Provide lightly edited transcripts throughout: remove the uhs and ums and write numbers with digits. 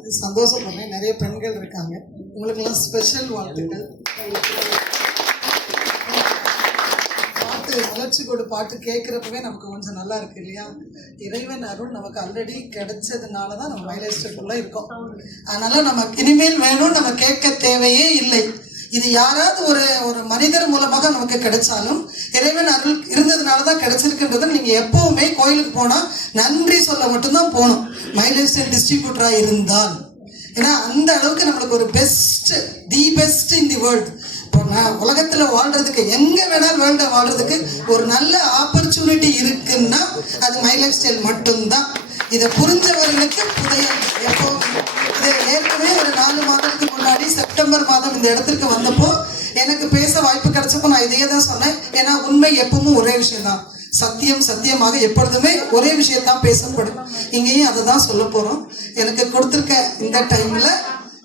பார்த்ததுக்கு சந்தோஷப்படுறேன். நிறைய பெண்கள் இருக்காங்க, உங்களுக்கெல்லாம் ஸ்பெஷல் வாழ்த்துக்கள். பாட்டு வளர்ச்சி கொடு பாட்டு கேட்குறப்பவே நமக்கு கொஞ்சம் நல்லா இருக்கு இல்லையா? இறைவன் அருள் நமக்கு ஆல்ரெடி கிடைச்சதுனால தான் நம்ம மைலேஜ் ஸ்டெப்புள்ள இருக்கோம். அதனால நமக்கு இனிமேல் வேணும் நம்ம கேட்க தேவையே இல்லை. இது யாராவது ஒரு மனிதர் மூலமாக நமக்கு கிடைச்சாலும் இறைவன் அருள் இருந்ததுனால தான் கிடைச்சிருக்குன்றது. நீங்கள் எப்பவுமே கோயிலுக்கு போனால் நன்றி சொல்ல மட்டும்தான் போகணும், மைலேஜ் ஸ்டெப் டிஸ்ட்ரிபியூட்டராக இருந்தால். ஏன்னா அந்த அளவுக்கு நம்மளுக்கு ஒரு best, the best in the world. இப்போ உலகத்தில் வாழ்றதுக்கு எங்கே வேணாலும் வேர்ல்டில் வாழ்றதுக்கு ஒரு நல்ல ஆப்பர்ச்சுனிட்டி இருக்குன்னா அது மைலேஜ் ஸ்டைல் மட்டும்தான். இதை புரிஞ்சவர்களுக்கு புதையல் எப்போவும். இதை ஏற்கனவே ஒரு 4 மாதத்துக்கு முன்னாடி செப்டம்பர் மாதம் இந்த இடத்திற்கு வந்தப்போ எனக்கு பேச வாய்ப்பு கிடைச்சப்போ நான் இதையே தான் சொன்னேன். ஏன்னா உண்மை எப்பவும் ஒரே விஷயம்தான், சத்தியம் சத்தியமாக எப்பொழுதுமே ஒரே விஷயத்தான் பேசப்படும். இங்கேயும் அதை தான் சொல்ல போகிறோம். எனக்கு கொடுத்துருக்க இந்த டைமில்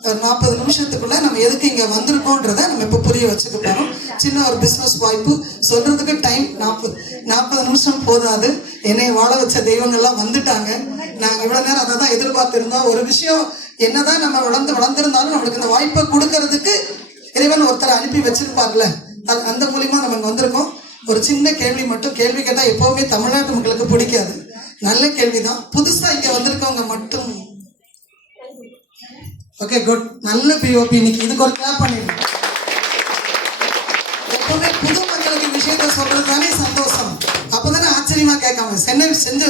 40 நிமிஷத்துக்குள்ள நம்ம எதுக்கு இங்கே வந்திருக்கோன்றதை நம்ம இப்போ புரிய வச்சுக்க போகிறோம். சின்ன ஒரு பிஸ்னஸ் வாய்ப்பு சொல்கிறதுக்கு டைம் 40 நிமிஷம் போதாது. என்னை வாழ வச்ச தெய்வங்கள்லாம் வந்துட்டாங்க. நாங்கள் இவ்வளோ நேரம் அதை தான் எதிர்பார்த்துருந்தோம். ஒரு விஷயம் என்னதான் நம்ம வளர்ந்துருந்தாலும் நம்மளுக்கு இந்த வாய்ப்பை கொடுக்கறதுக்கு இறைவன் ஒருத்தரை அனுப்பி வச்சிருப்பார்ல, அந்த மூலியமாக நம்ம இங்கே வந்திருக்கோம். ஒரு சின்ன கேள்வி மட்டும், கேள்வி கேட்டால் எப்போவுமே தமிழ்நாட்டு மக்களுக்கு பிடிக்காது, நல்ல கேள்வி தான். புதுசாக இங்கே வந்திருக்கவங்க மட்டும் ஓகே குட், நல்ல பிஓபி. இன்னைக்கு இதுக்கு ஒரு கிளாப் பண்ணிடுங்க. எப்பவுமே புது மக்களுக்கு விஷயத்த சொல்றது தானே சந்தோஷம். அப்போதானே ஆச்சரியமா கேட்காம செஞ்சு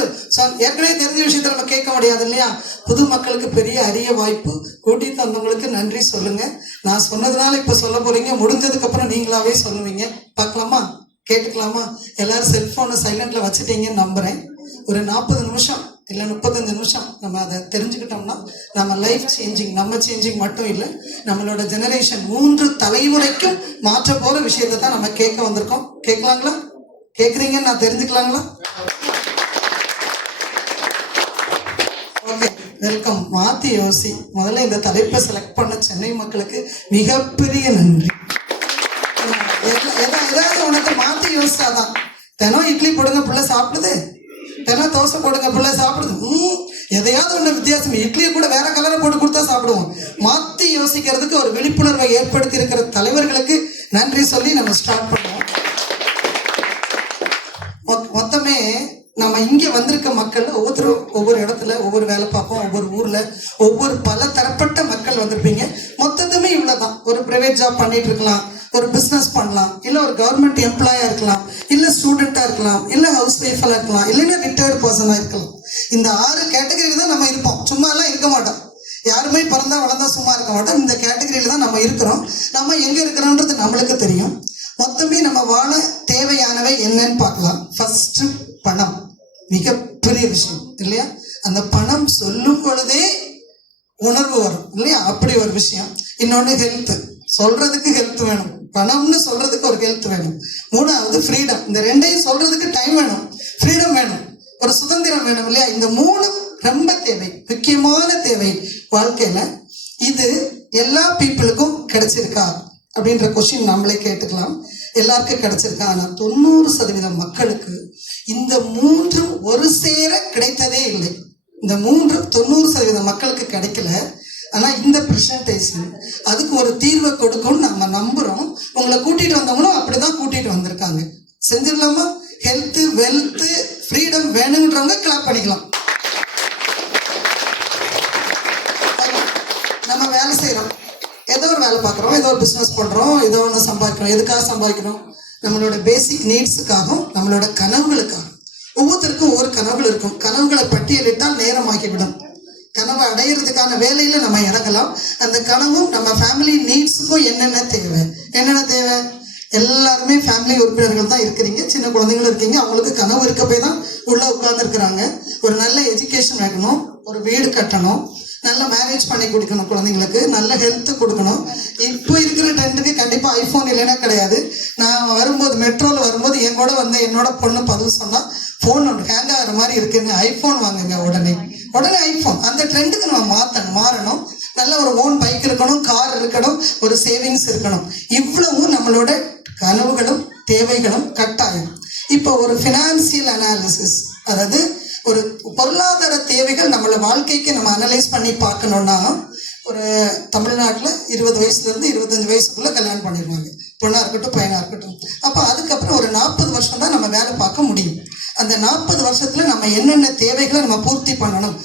ஏற்கனவே தெரிஞ்ச விஷயத்த நம்ம கேட்க முடியாது இல்லையா? புது மக்களுக்கு பெரிய அரிய வாய்ப்பு. கூட்டி தந்தவங்களுக்கு நன்றி சொல்லுங்க. நான் சொன்னதுனால இப்போ சொல்ல போறீங்க, முடிஞ்சதுக்கு அப்புறம் நீங்களாவே சொல்லுவீங்க. பார்க்கலாமா? கேட்டுக்கலாமா? எல்லாரும் செல்போனை சைலண்ட்ல வச்சுட்டீங்கன்னு நம்புறேன். ஒரு 40 நிமிஷம் இல்லை 35 நிமிஷம் நம்ம அதை தெரிஞ்சுக்கிட்டோம்னா நம்ம லைஃப் சேஞ்சிங், நம்ம சேஞ்சிங் மட்டும் இல்லை, நம்மளோட ஜெனரேஷன் 3 தலைமுறைக்கும் மாற்ற போகிற விஷயத்தை தான் நம்ம கேட்க வந்திருக்கோம். கேட்கலாங்களா? கேட்குறீங்கன்னு நான் தெரிஞ்சுக்கலாங்களா? Okay, welcome. மாற்றி யோசி. முதல்ல இந்த தலைப்பை செலக்ட் பண்ண சென்னை மக்களுக்கு மிகப்பெரிய நன்றி. ஏதாவது உனக்கு மாற்றி யோசிச்சாதான். தினம் இட்லி போடுங்க பிள்ளை சாப்பிடுது, தினம் தோசை போடுங்க பிள்ளை சாப்பிடுது, எதையாவது ஒன்று வித்தியாசம். இட்லியை கூட வேற கலரை போட்டு கொடுத்தா சாப்பிடுவோம். மாற்றி யோசிக்கிறதுக்கு ஒரு விழிப்புணர்வை ஏற்படுத்தி இருக்கிற தலைவர்களுக்கு நன்றி சொல்லி நம்ம ஸ்டார்ட் பண்ணுவோம். மொத்தமே நம்ம இங்கே வந்திருக்க மக்கள் ஒவ்வொருத்தரும் ஒவ்வொரு இடத்துல ஒவ்வொரு வேலை பார்ப்போம், ஒவ்வொரு ஊரில் ஒவ்வொரு பல தரப்பட்ட மக்கள் வந்திருப்பீங்க. மொத்தத்துமே இவ்வளோதான். ஒரு ப்ரைவேட் ஜாப் பண்ணிட்டு இருக்கலாம், ஒரு பிஸ்னஸ் பண்ணலாம், இல்லை ஒரு கவர்மெண்ட் எம்ப்ளாயாக இருக்கலாம், இல்லை ஸ்டூடெண்ட்டாக இருக்கலாம், இல்லை ஹவுஸ் ஒய்ஃபாக இருக்கலாம், இல்லைன்னா ரிட்டையர்டு பர்சனாக இருக்கலாம். இந்த 6 கேட்டகரியில் தான் நம்ம இருப்போம். சும்மாலாம் இருக்க மாட்டோம். யாருமே பிறந்தா வளர்ந்தா சும்மா இருக்க மாட்டோம். இந்த கேட்டகரியில் தான் நம்ம இருக்கிறோம். நம்ம எங்கே இருக்கிறோன்றது நம்மளுக்கு தெரியும். மொத்தமே நம்ம வாழ தேவையானவை என்னன்னு பார்க்கலாம். ஃபர்ஸ்ட் பணம், மிகப்பெரிய விஷயம் இல்லையா? அந்த பணம் சொல்லும் பொழுதே உணர்வு வரும் இல்லையா? அப்படி ஒரு விஷயம். இன்னொன்று ஹெல்த், சொல்றதுக்கு ஹெல்த் வேணும். பணம்னு சொல்றதுக்கு ஒரு ஹெல்த் வேணும். 3வது ஃப்ரீடம். இந்த 2ஐயும் சொல்றதுக்கு டைம் வேணும், ஃப்ரீடம் வேணும், ஒரு சுதந்திரம் வேணும் இல்லையா? இந்த 3 ரொம்ப தேவை, முக்கியமான தேவை வாழ்க்கையில. இது எல்லா பீப்புளுக்கும் கிடைச்சிருக்கா அப்படின்ற கொஸ்டின் நம்மளே கேட்டுக்கலாம். எல்லாருக்கும் கிடைச்சிருக்கா? ஆனால் 90% மக்களுக்கு இந்த 3 ஒரு சேர கிடைத்ததே இல்லை. இந்த 90% மக்களுக்கு கிடைக்கல. ஆனால் இந்த ப்ரெசன்டேஷன் அதுக்கு ஒரு தீர்வை கொடுக்கும்னு நம்ம நம்புகிறோம். உங்களை கூட்டிகிட்டு வந்தவங்களும் அப்படி தான் கூட்டிகிட்டு வந்திருக்காங்க. செஞ்சிடலாமா? ஹெல்த்து, வெல்த்து, ஃப்ரீடம் வேணுன்றவங்க கிளாப் பண்ணிக்கலாம். நம்ம வேலை செய்கிறோம், ஏதோ ஒரு வேலை பார்க்குறோம், ஏதோ ஒரு பிஸ்னஸ் பண்ணுறோம், ஏதோ ஒன்று சம்பாதிக்கிறோம். எதுக்காக சம்பாதிக்கிறோம்? நம்மளோட பேசிக் நீட்ஸுக்காகவும் நம்மளோட கனவுகளுக்காகவும். ஒவ்வொருத்தருக்கும் ஒவ்வொரு கனவுகள் இருக்கும். கனவுகளை பட்டியலிட்டால் நேரமாகிவிடும். கனவை அடையிறதுக்கான வேலையில் நம்ம இறங்கலாம். அந்த கனவும் நம்ம ஃபேமிலி நீட்ஸுக்கும் என்னென்ன தேவை. எல்லாருமே ஃபேமிலி உறுப்பினர்கள் தான் இருக்கிறீங்க, சின்ன குழந்தைங்களும் இருக்கீங்க. அவங்களுக்கு கனவு இருக்க போய் தான் உள்ளே உட்காந்துருக்குறாங்க. ஒரு நல்ல எஜுகேஷன் வேணும், ஒரு வீடு கட்டணும், நல்ல மேரேஜ் பண்ணி கொடுக்கணும், குழந்தைங்களுக்கு நல்ல ஹெல்த்து கொடுக்கணும். இப்போ இருக்கிற ட்ரெண்டுக்கு கண்டிப்பாக ஐஃபோன் இல்லைன்னா கிடையாது. நான் வரும்போது மெட்ரோவில் வரும்போது என் கூட வந்து என்னோட பொண்ணு பதில் சொன்னால், ஃபோன் ஒன்று ஹேங் ஆகிற மாதிரி இருக்குன்னு, ஐஃபோன் வாங்குங்க உடனே ஐஃபோன். அந்த ட்ரெண்டுக்கு நம்ம மாறணும். நல்ல ஒரு ஓன் பைக் இருக்கணும், கார் இருக்கணும், ஒரு சேவிங்ஸ் இருக்கணும். இவ்வளவும் நம்மளோட கனவுகளும் தேவைகளும் கட்டாயம். இப்போ ஒரு ஃபினான்சியல் அனாலிசிஸ், அதாவது ஒரு பொருளாதார தேவைகள் நம்மளை வாழ்க்கைக்கு நம்ம அனலைஸ் பண்ணி பார்க்கணுன்னா, ஒரு தமிழ்நாட்டில் 20 வயசுலேருந்து 25 வயசுக்குள்ளே கல்யாணம் பண்ணிடுவாங்க, பொண்ணாக இருக்கட்டும் பையனாக இருக்கட்டும். அப்போ அதுக்கப்புறம் ஒரு 40 வருஷம் தான் நம்ம வேலை பார்க்க முடியும். அந்த 40 வருஷத்தில் நம்ம என்னென்ன தேவைகளை நம்ம பூர்த்தி பண்ணணும்,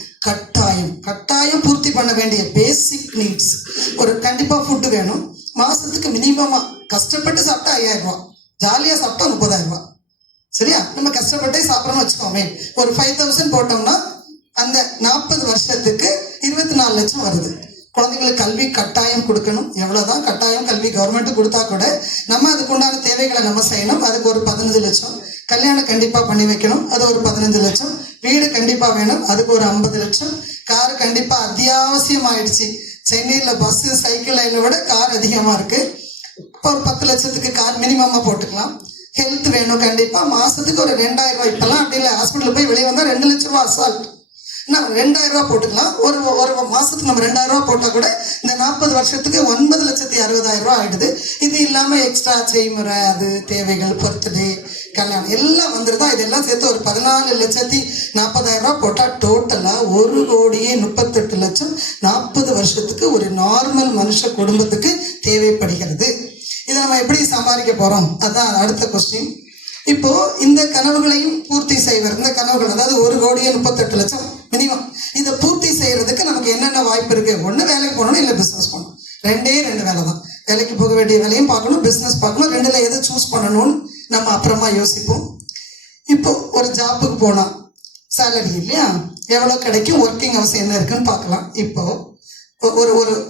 கட்டாயம் பூர்த்தி பண்ண வேண்டிய பேசிக் நீட்ஸ். ஒரு கண்டிப்பாக ஃபுட்டு வேணும். மாதத்துக்கு மினிமமாக கஷ்டப்பட்டு சாப்பிட்டா 5000 ரூபா, ஜாலியாக சாப்பிட்டா 30,000 ரூபா. சரியா? நம்ம கஷ்டப்பட்டே சாப்பிட்றோம்னு வச்சுக்கோமே, ஒரு 5000 போட்டோம்னா அந்த 40 வருஷத்துக்கு 24 லட்சம் வருது. குழந்தைங்களுக்கு கல்வி கட்டாயம் கொடுக்கணும். எவ்வளோதான் கட்டாயம் கல்வி கவர்மெண்ட்டு கொடுத்தா கூட நம்ம அதுக்கு உண்டான தேவைகளை நம்ம செய்யணும். அதுக்கு ஒரு 15 லட்சம். கல்யாணம் கண்டிப்பாக பண்ணி வைக்கணும், அது ஒரு 15 லட்சம். வீடு கண்டிப்பாக வேணும், அதுக்கு ஒரு 50 லட்சம். கார் கண்டிப்பாக அத்தியாவசியம் ஆயிடுச்சு. சென்னையில் பஸ்ஸு சைக்கிள் லைனை விட கார் அதிகமாக இருக்குது. இப்போ ஒரு 10 லட்சத்துக்கு கார் மினிமமாக போட்டுக்கலாம். ஹெல்த் வேணும் கண்டிப்பாக. மாதத்துக்கு ஒரு 2000 ரூபா. இப்போல்லாம் அப்படி இல்லை, ஹாஸ்பிட்டலில் போய் வெளியே வந்தால் 2 லட்ச ரூபா அசால்ட். நான் 2000 ரூபா போட்டுக்கலாம். ஒரு மாதத்துக்கு நம்ம 2000 ரூபா போட்டால் கூட இந்த 40 வருஷத்துக்கு 9,60,000 ரூபா ஆகிடுது. இது இல்லாமல் எக்ஸ்ட்ரா செய்முறை, அது தேவைகள், பர்த்டே, கல்யாணம் எல்லாம் வந்துருதா. இதெல்லாம் சேர்த்து ஒரு 14,40,000 ரூபா போட்டால் டோட்டலாக 1,38,00,000 40 வருஷத்துக்கு ஒரு நார்மல் மனுஷ குடும்பத்துக்கு தேவைப்படுகிறது. இதை நம்ம எப்படி சம்பாதிக்க போகிறோம், அதுதான் அடுத்த கொஸ்டின். இப்போ இந்த கனவுகளையும் பூர்த்தி செய்வது, இந்த கனவுகள் அதாவது 1,38,00,000 மினிமம், இதை பூர்த்தி செய்யறதுக்கு நமக்கு என்னென்ன வாய்ப்பு இருக்கு? ஒன்று வேலைக்கு போகணும், இல்லை பிஸ்னஸ் பண்ணணும். 2 வேலை தான். வேலைக்கு போக வேண்டிய வேலையும் பார்க்கணும், பிஸ்னஸ் பார்க்கணும். 2ல் எது சூஸ் பண்ணணும்னு நம்ம அப்புறமா யோசிப்போம். இப்போ ஒரு ஜாப்புக்கு போனால் சேலரி இல்லையா, எவ்வளோ கிடைக்கும், ஒர்க்கிங் ஹவர்ஸ் என்ன இருக்குன்னு பார்க்கலாம். இப்போ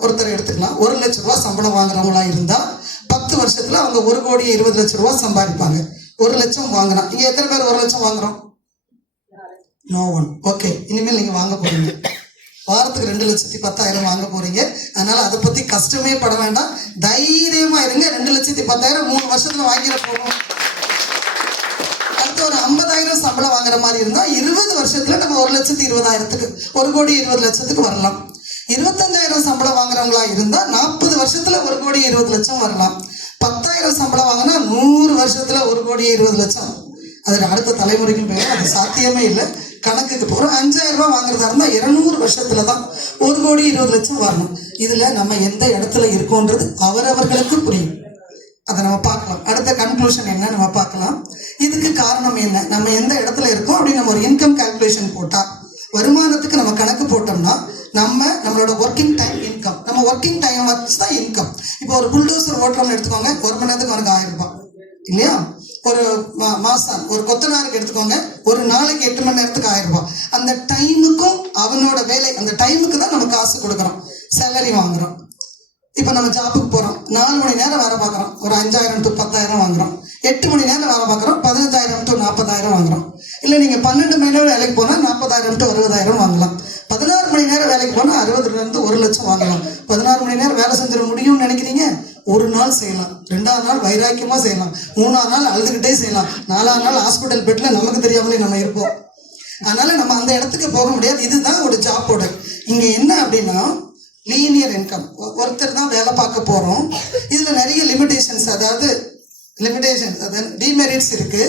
ஒருத்தர் எடுத்துக்கலாம். 1 லட்ச ரூபா சம்பளம் வாங்குறவங்களா இருந்தால் 10 வருஷத்துல அவங்க 1,20,00,000 ரூபா சம்பாதிப்பாங்க. 1 லட்சம் வாங்குறான். இங்கே எத்தனை பேர் 1 லட்சம் வாங்குறோம்? No one. ஓகே, இனிமேல் நீங்கள் வாங்க போறீங்க. வாரத்துக்கு 2,10,000 வாங்க போறீங்க. அதனால அதை பற்றி கஷ்டமே பட வேண்டாம், தைரியமாக இருங்க. 2,10,000 3 வருஷத்துல வாங்கிட போகிறோம். அடுத்து ஒரு 50,000 சம்பளம் வாங்குற மாதிரி இருந்தால் 20 வருஷத்துல நம்ம 1,20,000க்கு 1,20,00,000 வரலாம். 25,000 சம்பளம் வாங்குறவங்களா இருந்தால் 40 வருஷத்துல 1,20,00,000 வரலாம். 10,000 சம்பளம் வாங்கினா 100 வருஷத்துல 1,20,00,000. அது அடுத்த தலைமுறைக்கும் போயிடும், அது சாத்தியமே இல்லை. கணக்குக்கு போகிறோம். 5,000 ரூபா வாங்குறதா இருந்தால் 200 வருஷத்துல தான் 1,20,00,000 வரணும். இதுல நம்ம எந்த இடத்துல இருக்கோன்றது அவரவர்களுக்கு புரியும். அதை நம்ம பார்க்கலாம். அடுத்த கன்க்ளூஷன் என்ன நம்ம பார்க்கலாம். இதுக்கு காரணம் என்ன, நம்ம எந்த இடத்துல இருக்கோம் அப்படின்னு நம்ம ஒரு இன்கம் கால்குலேஷன் போட்டால், வருமானத்துக்கு நம்ம கணக்கு போட்டோம்னா நம்மளோட ஒர்க்கிங் டைம் இன்கம், நம்ம ஒர்க்கிங் டைம் வச்சு தான் இன்கம். இப்போ ஒரு புல்டோசர் ஓட்டுறோம்னு எடுத்துக்கோங்க, 1 மணி நேரத்துக்கு அவனுக்கு 1000 ரூபாய் இல்லையா. ஒரு மாதம் ஒரு கொத்தனாருக்கு எடுத்துக்கோங்க, ஒரு நாளைக்கு 8 மணி நேரத்துக்கு 1000 ரூபாய். அந்த டைமுக்கும் அவனோட வேலை, அந்த டைமுக்கு தான் நம்ம காசு கொடுக்குறோம், சேலரி வாங்குறோம். இப்போ நம்ம ஜாப்புக்கு போகிறோம், 4 மணி நேரம் வேலை பார்க்குறோம், ஒரு 5,000 to 10,000 வாங்குறோம். 8 மணி நேரம் வேலை பார்க்குறோம், 15,000 to 40,000 வாங்குறோம். இல்லை நீங்கள் 12 மணி நேரம் வேலைக்கு போனால் 40,000 to 60,000 வாங்கலாம். 16 மணி நேரம் வேலைக்கு போனால் 60,000 to 1,00,000 வாங்கலாம். 16 மணி நேரம் வேலை செஞ்சிட முடியும்னு நினைக்கிறீங்க? ஒரு நாள் செய்யலாம், 2ஆவது நாள் வைராக்கியமாக செய்யலாம், 3ஆவது நாள் அழுதுகிட்டே செய்யலாம், 4ஆவது நாள் ஹாஸ்பிட்டல் பெட்டில் நமக்கு தெரியாமலே நம்ம இருப்போம். அதனால நம்ம அந்த இடத்துக்கு போக முடியாது. இதுதான் ஒரு ஜாப்போட இங்கே என்ன அப்படின்னா லீனியர் இன்கம். ஒருத்தர் தான் வேலை பார்க்க போகிறோம். இதில் நிறைய லிமிடேஷன்ஸ், அதாவது டிமெரிட்ஸ் இருக்குது.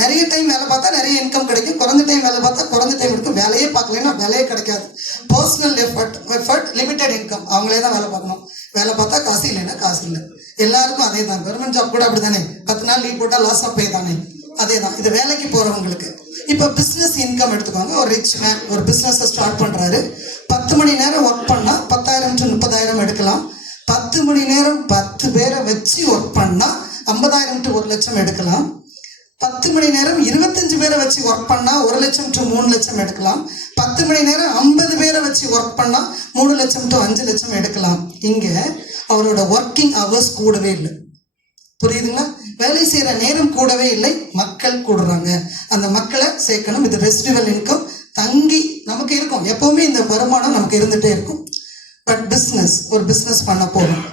நிறைய டைம் வேலை பார்த்தா நிறைய இன்கம் கிடைக்கும், குறைஞ்ச டைம் வேலை பார்த்தா குறைஞ்ச டைம் இருக்கும். வேலையே பார்க்கலன்னா வேலையே கிடைக்காது. Personal effort limited income. அவங்களே தான் வேலை பார்க்கணும். வேலை பார்த்தா காசு, இல்லைன்னா காசு இல்லை. எல்லாருக்கும் அதே தான். கவர்மெண்ட் ஜாப் கூட அப்படி தானே, 10 நாள் லீவ் போட்டால் லாஸ் ஆஃப் பே தானே, அதே தான். இது வேலைக்கு போகிறவங்களுக்கு. இப்போ பிஸ்னஸ் இன்கம் எடுத்துக்கோங்க. ஒரு ரிச் மேன் ஒரு பிஸ்னஸை ஸ்டார்ட் பண்ணுறாரு. 10 மணி நேரம் ஒர்க் பண்ணால் 10,000 to 30,000 எடுக்கலாம். 10 மணி நேரம் 10 பேரை வச்சு ஒர்க் பண்ணால் 50,000 to 1,00,000 எடுக்கலாம். 10 மணி நேரம் 25 பேரை வச்சு ஒர்க் பண்ணால் 1,00,000 to 3,00,000 எடுக்கலாம். 10 மணி நேரம் 50 பேரை வச்சு ஒர்க் பண்ணால் 3,00,000 to 5,00,000 எடுக்கலாம். இங்கே அவரோட ஒர்க்கிங் ஹவர்ஸ் கூடவே இல்லை. புரியுதுங்களா? வேலை செய்கிற நேரம் கூடவே இல்லை, மக்கள் கூடுறாங்க. அந்த மக்களை சேர்க்கணும். இது ரெசிடுவல் இன்கம் தங்கி நமக்கு இருக்கும். எப்போவுமே இந்த வருமானம் நமக்கு இருந்துகிட்டே இருக்கும். பட் ஒரு பிஸ்னஸ் பண்ண போகிறோம்.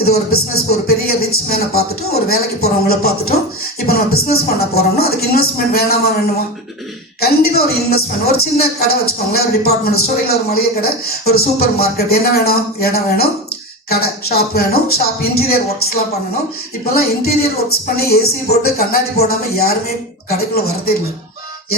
இது ஒரு பிஸ்னஸ், ஒரு பெரிய ரிச் மேனை பார்த்துட்டோம், ஒரு வேலைக்கு போகிறவங்கள பார்த்துட்டோம். இப்போ நம்ம பிஸ்னஸ் பண்ண போகிறோம்னா அதுக்கு இன்வெஸ்ட்மெண்ட் வேணுமா? கண்டிப்பாக ஒரு இன்வெஸ்ட்மெண்ட். ஒரு சின்ன கடை வச்சுக்கோங்களேன், ஒரு டிபார்ட்மெண்ட் ஸ்டோர், இல்லை ஒரு மளிகை கடை, ஒரு சூப்பர் மார்க்கெட். என்ன வேணும்? இடம் வேணும், கடை, ஷாப் வேணும். ஷாப் இன்டீரியர் ஒர்க்ஸ்லாம் பண்ணணும். இப்போல்லாம் இன்டீரியர் ஒர்க்ஸ் பண்ணி ஏசி போட்டு கண்ணாடி போடாமல் யாருமே கடைக்குள்ளே வரதே இல்லை.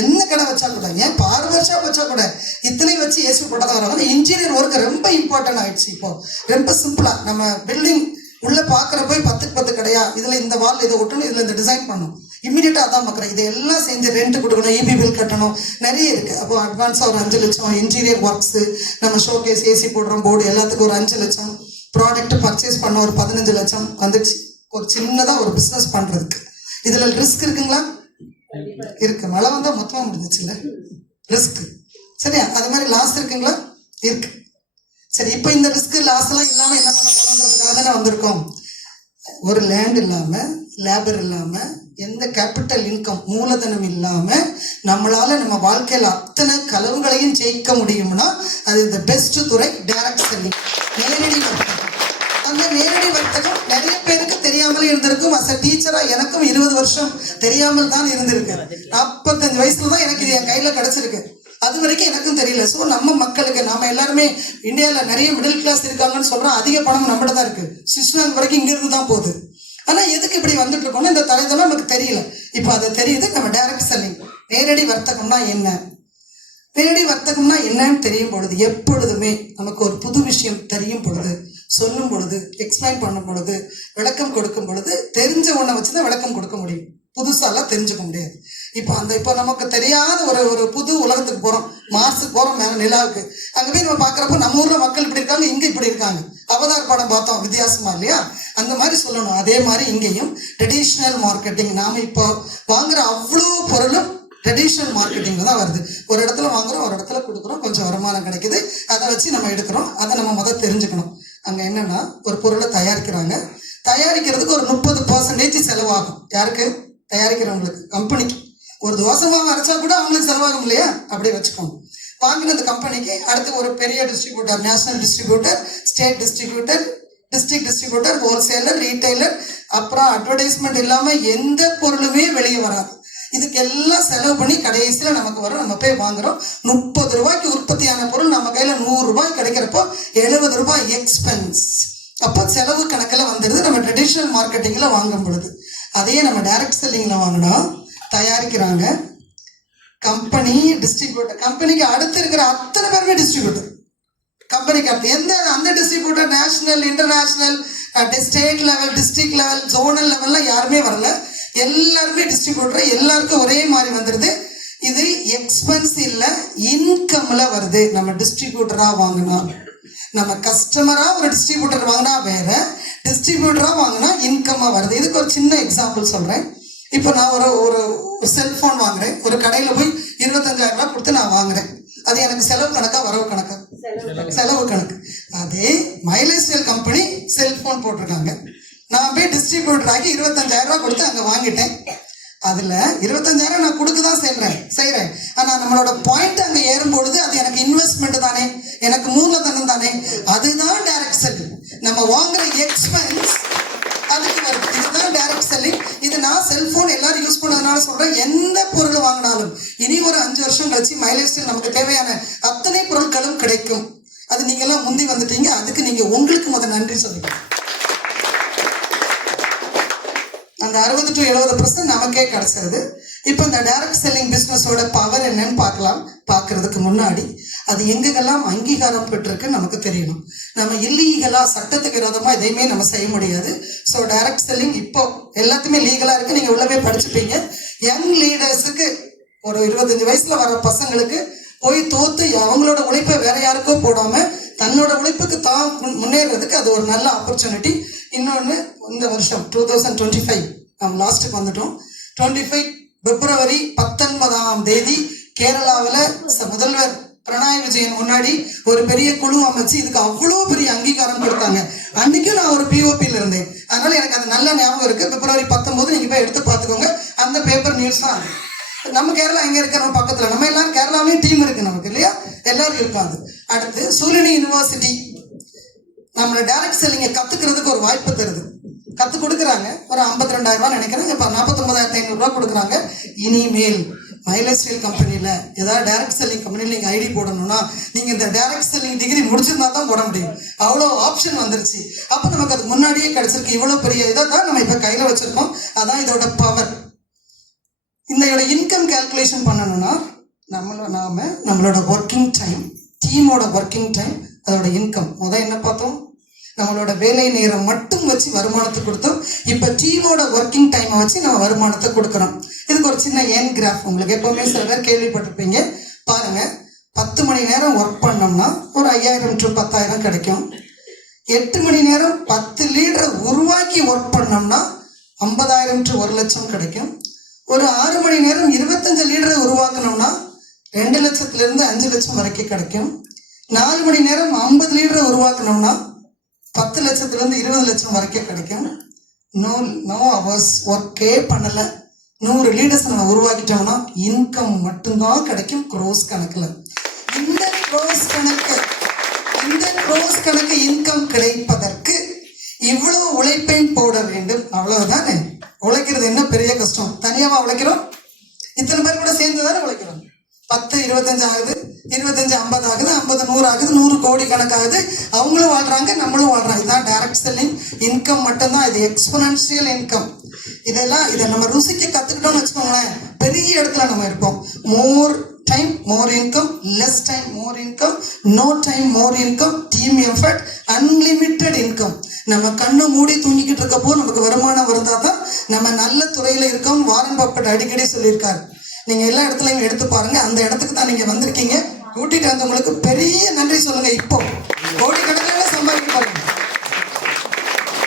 என்ன கடை வச்சா கூட, ஏன் பார்பர் ஷாப் வச்சா கூட இத்தனை வச்சு ஏசி போட்டதான் வராங்க. இன்டீரியர் ஒர்க் ரொம்ப இம்பார்ட்டன்ட் ஆயிடுச்சு. இப்போ ரொம்ப சிம்பிளா நம்ம பில்டிங் உள்ள பாக்குற போய் 10க்கு 10 கடையா, இதுல இந்த வால் இதை ஒட்டணும், இதுல இந்த டிசைன் பண்ணணும், இமீடியட்டா அதான் பார்க்குறேன். இதெல்லாம் செஞ்சு ரெண்ட் கொடுக்கணும், இபி பில் கட்டணும், நிறைய இருக்கு. அப்போ அட்வான்ஸா ஒரு 5 லட்சம், இன்டீரியர் ஒர்க்ஸ், நம்ம ஷோகேஸ் ஏசி போடுறோம், போர்டு எல்லாத்துக்கும் ஒரு 5 லட்சம், ப்ராடக்ட் பர்ச்சேஸ் பண்ண ஒரு 15 லட்சம் வந்துச்சு. ஒரு சின்னதா ஒரு பிசினஸ் பண்றதுக்கு இதுல ரிஸ்க் இருக்குங்களா? இருக்கு. மழை வந்தா மொத்தமா முடிஞ்சிச்சுல்ல, ரிஸ்க். சரியா? அது மாதிரி லாஸ் இருக்குங்களா? இருக்கு. சரி, இப்ப இந்த ரிஸ்க் லாஸ் எல்லாம் இல்லாம என்ன பண்ணணுன்றதுக்காக தானே வந்திருக்கோம். ஒரு லேண்ட் இல்லாம, லேபர் இல்லாம, எந்த கேபிட்டல் இன்கம் மூலதனம் இல்லாம நம்மளால நம்ம வாழ்க்கையில அத்தனை கனவுகளையும் ஜெயிக்க முடியும்னா அது இந்த பெஸ்ட் துறை டைரக்ட் செல்லிங், நேரடி வர்த்தகம். அந்த நேரடி வர்த்தகம் நிறைய பேருக்கு தெரியாமலே இருந்திருக்கும். அஸ் அ டீச்சரா எனக்கும் 20 வருஷம் தெரியாமல் தான் இருந்திருக்கு. 45 வயசுல தான் எனக்கு இது என் கையில கிடைச்சிருக்கு. அது வரைக்கும் எனக்கும் தெரியல. ஸோ நம்ம மக்களுக்கு, நாம எல்லாருமே இந்தியாவில் நிறைய மிடில் கிளாஸ் இருக்காங்கன்னு சொல்றோம். அதிக பணம் நம்மகிட்ட தான் இருக்கு. சுவிட்சர்லாந்து வரைக்கும் இங்க இருந்து தான் போகுது. ஆனா எதுக்கு இப்படி வந்துட்டு இருக்கோம்னா இந்த தலைதெல்லாம் நமக்கு தெரியல. இப்போ அது தெரியுது. நம்ம டைரக்ட் செல்லிங், நேரடி வர்த்தகம்னா என்ன, நேரடி வர்த்தகம்னா என்னன்னு தெரியும் பொழுது, எப்பொழுதுமே நமக்கு ஒரு புது விஷயம் தெரியும் பொழுது, சொல்லும் பொழுது, எக்ஸ்பிளைன் பண்ணும் பொழுது, விளக்கம் கொடுக்கும் பொழுது, தெரிஞ்ச ஒன்றை வச்சுதான் விளக்கம் கொடுக்க முடியும். புதுசாலாம் தெரிஞ்சுக்க முடியாது. இப்போ நமக்கு தெரியாத ஒரு புது உலகத்துக்கு போறோம், மார்ஸுக்கு போறோம், மேல நிலாவுக்கு. அங்க போய் நம்ம பாக்குறப்போ நம்ம ஊர்ல மக்கள் இப்படி இருக்காங்க, இங்க இப்படி இருக்காங்க. அவதார் படம் பார்த்தோம், வித்தியாசமா இல்லையா? அந்த மாதிரி சொல்லணும். அதே மாதிரி இங்கேயும் ட்ரெடிஷ்னல் மார்க்கெட்டிங், நாம இப்போ வாங்குற அவ்வளோ பொருளும் ட்ரெடிஷ்னல் மார்க்கெட்டிங்ல தான் வருது. ஒரு இடத்துல வாங்குறோம், ஒரு இடத்துல கொடுக்குறோம், கொஞ்சம் வருமானம் கிடைக்குது, அதை வச்சு நம்ம எடுக்கிறோம். அதை நம்ம முதல் தெரிஞ்சுக்கணும். அங்க என்னன்னா ஒரு பொருளை தயாரிக்கிறாங்க, தயாரிக்கிறதுக்கு ஒரு 30% செலவாகும். யாருக்கு? தயாரிக்கிறவங்களுக்கு, கம்பெனிக்கு. ஒரு தோசை மாவு அரைச்சா கூட அவங்களுக்கு செலவாகும் இல்லையா? அப்படியே வச்சுக்கோங்க. வாங்கினது கம்பெனிக்கு, அடுத்து ஒரு பெரிய distributor, national distributor, state distributor, district distributor, wholesaler, retailer, அப்புறம் அட்வர்டைஸ்மெண்ட் இல்லாம எந்த பொருளுமே வெளியே வராது. இதுக்கு எல்லாம் செலவு பண்ணி கடைசியில் நமக்கு வரும். நம்ம போய் வாங்குறோம். 30 ரூபாய்க்கு உற்பத்தியான பொருள் நம்ம கையில 100 ரூபாய் கிடைக்கிறப்போ 70 ரூபாய் எக்ஸ்பென்ஸ். அப்போ செலவு கணக்கில் வந்துடுது நம்ம ட்ரெடிஷ்னல் மார்க்கெட்டிங்ல வாங்கும் பொழுது. அதையே நம்ம டைரக்ட் செல்லிங்ல வாங்கினா, தயாரிக்கிறாங்க கம்பெனி, டிஸ்ட்ரிபியூட்டர், கம்பெனிக்கு அடுத்து இருக்கிற அத்தனை பேருமே டிஸ்ட்ரிபியூட்டர். கம்பெனிக்கு அடுத்து எந்த அந்த distributor national, international, state level, district level, zonal லெவல்லாம் யாருமே வரல. எல்லாருமே டிஸ்ட்ரிபியூட்டர், எல்லாருக்கும் ஒரே மாதிரி வந்துடுது. இது எக்ஸ்பென்ஸ் இல்லை, இன்கம்ல வருது. நம்ம டிஸ்ட்ரிபியூட்டரா வாங்கினா, நம்ம கஸ்டமரா ஒரு டிஸ்ட்ரிபியூட்டர் வாங்கினா வேற, டிஸ்ட்ரிபியூட்டரா வாங்கினா இன்கம்மா வருது. இதுக்கு ஒரு சின்ன எக்ஸாம்பிள் சொல்றேன். இப்போ நான் ஒரு செல்போன் வாங்குறேன், ஒரு கடையில போய் 25,000 ரூபாய் கொடுத்து நான் வாங்குறேன். அது எனக்கு செலவு கணக்கா, வரவு கணக்கா? செலவு கணக்கு. அதே மைலேஜ் ஸ்டைல் கம்பெனி செல்போன் போட்டிருக்காங்க, நான் போய் டிஸ்ட்ரிபியூட்டர் ஆகி 25,000 ரூபாய் கொடுத்து அங்க வாங்கிட்டேன். அதுல 25,000 நான் கொடுக்க தான் செய்யறேன். ஆனா நம்மளோட பாயிண்ட் அங்க ஏறும் பொழுது அது எனக்கு இன்வெஸ்ட்மெண்ட் தானே, எனக்கு மூலதனம் தானே. அதுதான் டைரக்ட் செல்லிங். நம்ம வாங்குற எக்ஸ்பென்ஸ் அதுக்கு வருது. இதுதான் டைரக்ட் செல்லிங். இது நான் செல்போன் எல்லாரும் யூஸ் பண்ணதுனால சொல்றேன். எந்த பொருள் வாங்கினாலும் இனி ஒரு 5 வருஷம் கழிச்சு மைலேஜ் நமக்கு தேவையான அத்தனை பொருட்களும் கிடைக்கும். அது நீங்க எல்லாம் முந்தி வந்துட்டீங்க. அதுக்கு நீங்க உங்களுக்கு முதல் நன்றி சொல்லுங்க. அந்த 60 to 70% நமக்கே கிடைச்சிருது. இப்போ இந்த டைரக்ட் செல்லிங் பிஸ்னஸோட பவர் என்னன்னு பார்க்கலாம். பார்க்கறதுக்கு முன்னாடி அது எங்கெல்லாம் அங்கீகாரம் பெற்றிருக்கு நமக்கு தெரியணும். நம்ம இல்லீகலா, சட்டத்துக்கு விரோதமா எதையுமே நம்ம செய்ய முடியாது. ஸோ டைரக்ட் செல்லிங் இப்போ எல்லாத்தையுமே லீகலா இருக்கு. நீங்க உள்ள போய் படிச்சுப்பீங்க. யங் லீடர்ஸுக்கு, ஒரு 25 வயசுல வர பசங்களுக்கு போய் தோத்து அவங்களோட உழைப்பை வேற யாருக்கோ போடாம தன்னோட உழைப்புக்கு தான் முன்னேறதுக்கு அது ஒரு நல்ல ஆப்பர்ச்சுனிட்டி. இன்னொன்று, இந்த வருஷம் 2025 நம்ம லாஸ்ட்டுக்கு வந்துட்டோம். 25 பிப்ரவரி 19 கேரளாவில் முதல்வர் பினராயி விஜயன் முன்னாடி ஒரு பெரிய குழு அமைச்சு இதுக்கு அவ்வளோ பெரிய அங்கீகாரம் கொடுத்தாங்க. அன்னைக்கும் நான் ஒரு பிஓபியில் இருந்தேன். அதனால எனக்கு அது நல்ல ஞாபகம் இருக்கு. பிப்ரவரி 19 நீங்க போய் எடுத்து பார்த்துக்கோங்க. அந்த பேப்பர் நியூஸ் தான். நம்ம கேரளா எங்க இருக்கிறோம் பக்கத்துல, நம்ம எல்லாரும் கேரளாவே டீம் இருக்கு நமக்கு இல்லையா, எல்லாரும் இருக்காது. அடுத்து சூரியனி யூனிவர்சிட்டி நம்மள டைரக்ட் செல்லிங்கை கத்துக்கிறதுக்கு ஒரு வாய்ப்பு தருது. கத்து கொடுக்குறாங்க. ஒரு 52,000 ரூபாய் நினைக்கிறேன். இப்போ 49,500 ரூபாய் கொடுக்குறாங்க. இனிமேல் மைலேஜ் ஸ்டைல் கம்பெனியில் ஏதாவது டைரக்ட் செல்லிங் கம்பெனியில் நீங்கள் ஐடி போடணும்னா நீங்கள் இந்த டைரக்ட் செல்லிங் டிகிரி முடிச்சிருந்தா தான் போட முடியும். அவ்வளோ ஆப்ஷன் வந்துருச்சு. அப்போ நமக்கு அதுக்கு முன்னாடியே கிடைச்சிருக்கு. இவ்வளோ பெரிய இதை தான் நம்ம இப்போ கையில் வச்சிருக்கோம். அதான் இதோட பவர். இந்த இன்கம் கால்குலேஷன் பண்ணணும்னா நம்மளோட ஒர்க்கிங் டைம், டீமோட ஒர்க்கிங் டைம், அதோட இன்கம். என்ன பார்த்தோம்? நம்மளோட வேலை நேரம் மட்டும் வச்சு வருமானத்தை கொடுத்தோம். இப்போ டீமோட ஒர்க்கிங் டைமை வச்சு நம்ம வருமானத்தை கொடுக்குறோம். இதுக்கு ஒரு சின்ன ஏன் கிராஃப் உங்களுக்கு எப்பவுமே சில பேர் கேள்விப்பட்டிருப்பீங்க. பாருங்க, 10 மணி நேரம் ஒர்க் பண்ணோம்னா ஒரு 5000 to 10,000 கிடைக்கும். 8 மணி நேரம் 10 லீடரை உருவாக்கி ஒர்க் பண்ணோம்னா 50,000 to 1,00,000 கிடைக்கும். ஒரு 6 மணி நேரம் 25 லீடரை உருவாக்கணும்னா 2 லட்சத்திலிருந்து 5 லட்சம் வரைக்கும் கிடைக்கும். 4 மணி நேரம் 50 லீடரை உருவாக்கணும்னா 10 லட்சத்திலிருந்து 20 லட்சம் வரைக்கும் கிடைக்கும். நோ அவர்ஸ் ஒர்க்கே பண்ணலை, 100 லீடர்ஸ் நம்ம உருவாக்கிட்டோம்னா இன்கம் மட்டும்தான் கிடைக்கும் க்ரோஸ் கணக்கில். இந்த க்ரோஸ் கணக்கு இன்கம் கிடைப்பதற்கு இவ்வளவு உழைப்பையும் போட வேண்டும். அவ்வளவுதானே. உழைக்கிறது என்ன பெரிய கஷ்டம்? தனியாவா உழைக்கிறோம்? இத்தனை பேர் கூட சேர்ந்து தானே உழைக்கிறோம். 10 25 ஆகுது, 25 50 ஆகுது, 50 100 ஆகுது, 100 கோடி கணக்காகுது. அவங்களும் வாழ்றாங்க, நம்மளும் வாழ்றோம். இதுதான் டைரக்ட் செல்லிங் இன்கம் மட்டும்தான். இது எக்ஸ்போனன்ஷியல் இன்கம். இதை நம்ம ருசிக்க கத்துக்கிட்டோம்னு வச்சுக்கோங்களேன், பெரிய இடத்துல நம்ம இருப்போம். More time more income, less time more income, no time more income, team effort, unlimited income. நம்ம கண்ணு மூடி தூங்கிக்கிட்டு இருக்கப்போ நமக்கு வருமானம் இருந்தால் தான் நம்ம நல்ல துறையில் இருக்கோம். வாரன் பஃபெட் அடிக்கடி சொல்லியிருக்காரு. நீங்கள் எல்லா இடத்துலையும் எடுத்து பாருங்க, அந்த இடத்துக்கு தான் நீங்கள் வந்திருக்கீங்க. கூட்டிகிட்டு வந்தவங்களுக்கு பெரிய நன்றி சொல்லுங்க. இப்போ கோடிக்கணக்கில் சம்பாதிக்க பாருங்க.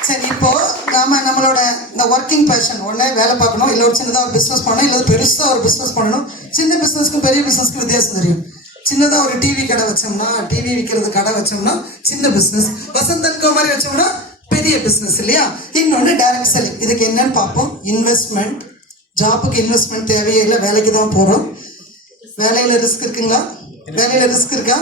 சரி, இப்போ நம்மளோட இந்த ஒர்க்கிங் பேஷன், ஒன்றே வேலை பார்க்கணும், இல்லை ஒரு சின்னதாக ஒரு பிஸ்னஸ் பண்ணணும், இல்லை பெருசாக ஒரு பிஸ்னஸ் பண்ணணும். சின்ன பிஸ்னஸ்க்கும் பெரிய பிஸ்னஸ்க்கு வித்தியாசம் தெரியும். சின்னதாக ஒரு டிவி கடை வச்சோம்னா, டிவி விற்கிறது கடை வச்சோம்னா சின்ன பிஸ்னஸ். வசந்தன்கோ மாதிரி வச்சோம்னா பெரிய பிஸ்னஸ் இல்லையா? இன்னொன்று டைரக்ட் செல்லிங். இதுக்கு என்னன்னு பார்ப்போம். இன்வெஸ்ட்மெண்ட். ஜாப்புக்கு இன்வெஸ்ட்மெண்ட் தேவையே இல்லை, வேலைக்கு தான் போகிறோம். வேலையில் ரிஸ்க் இருக்குங்களா? வேலையில் ரிஸ்க் இருக்கா?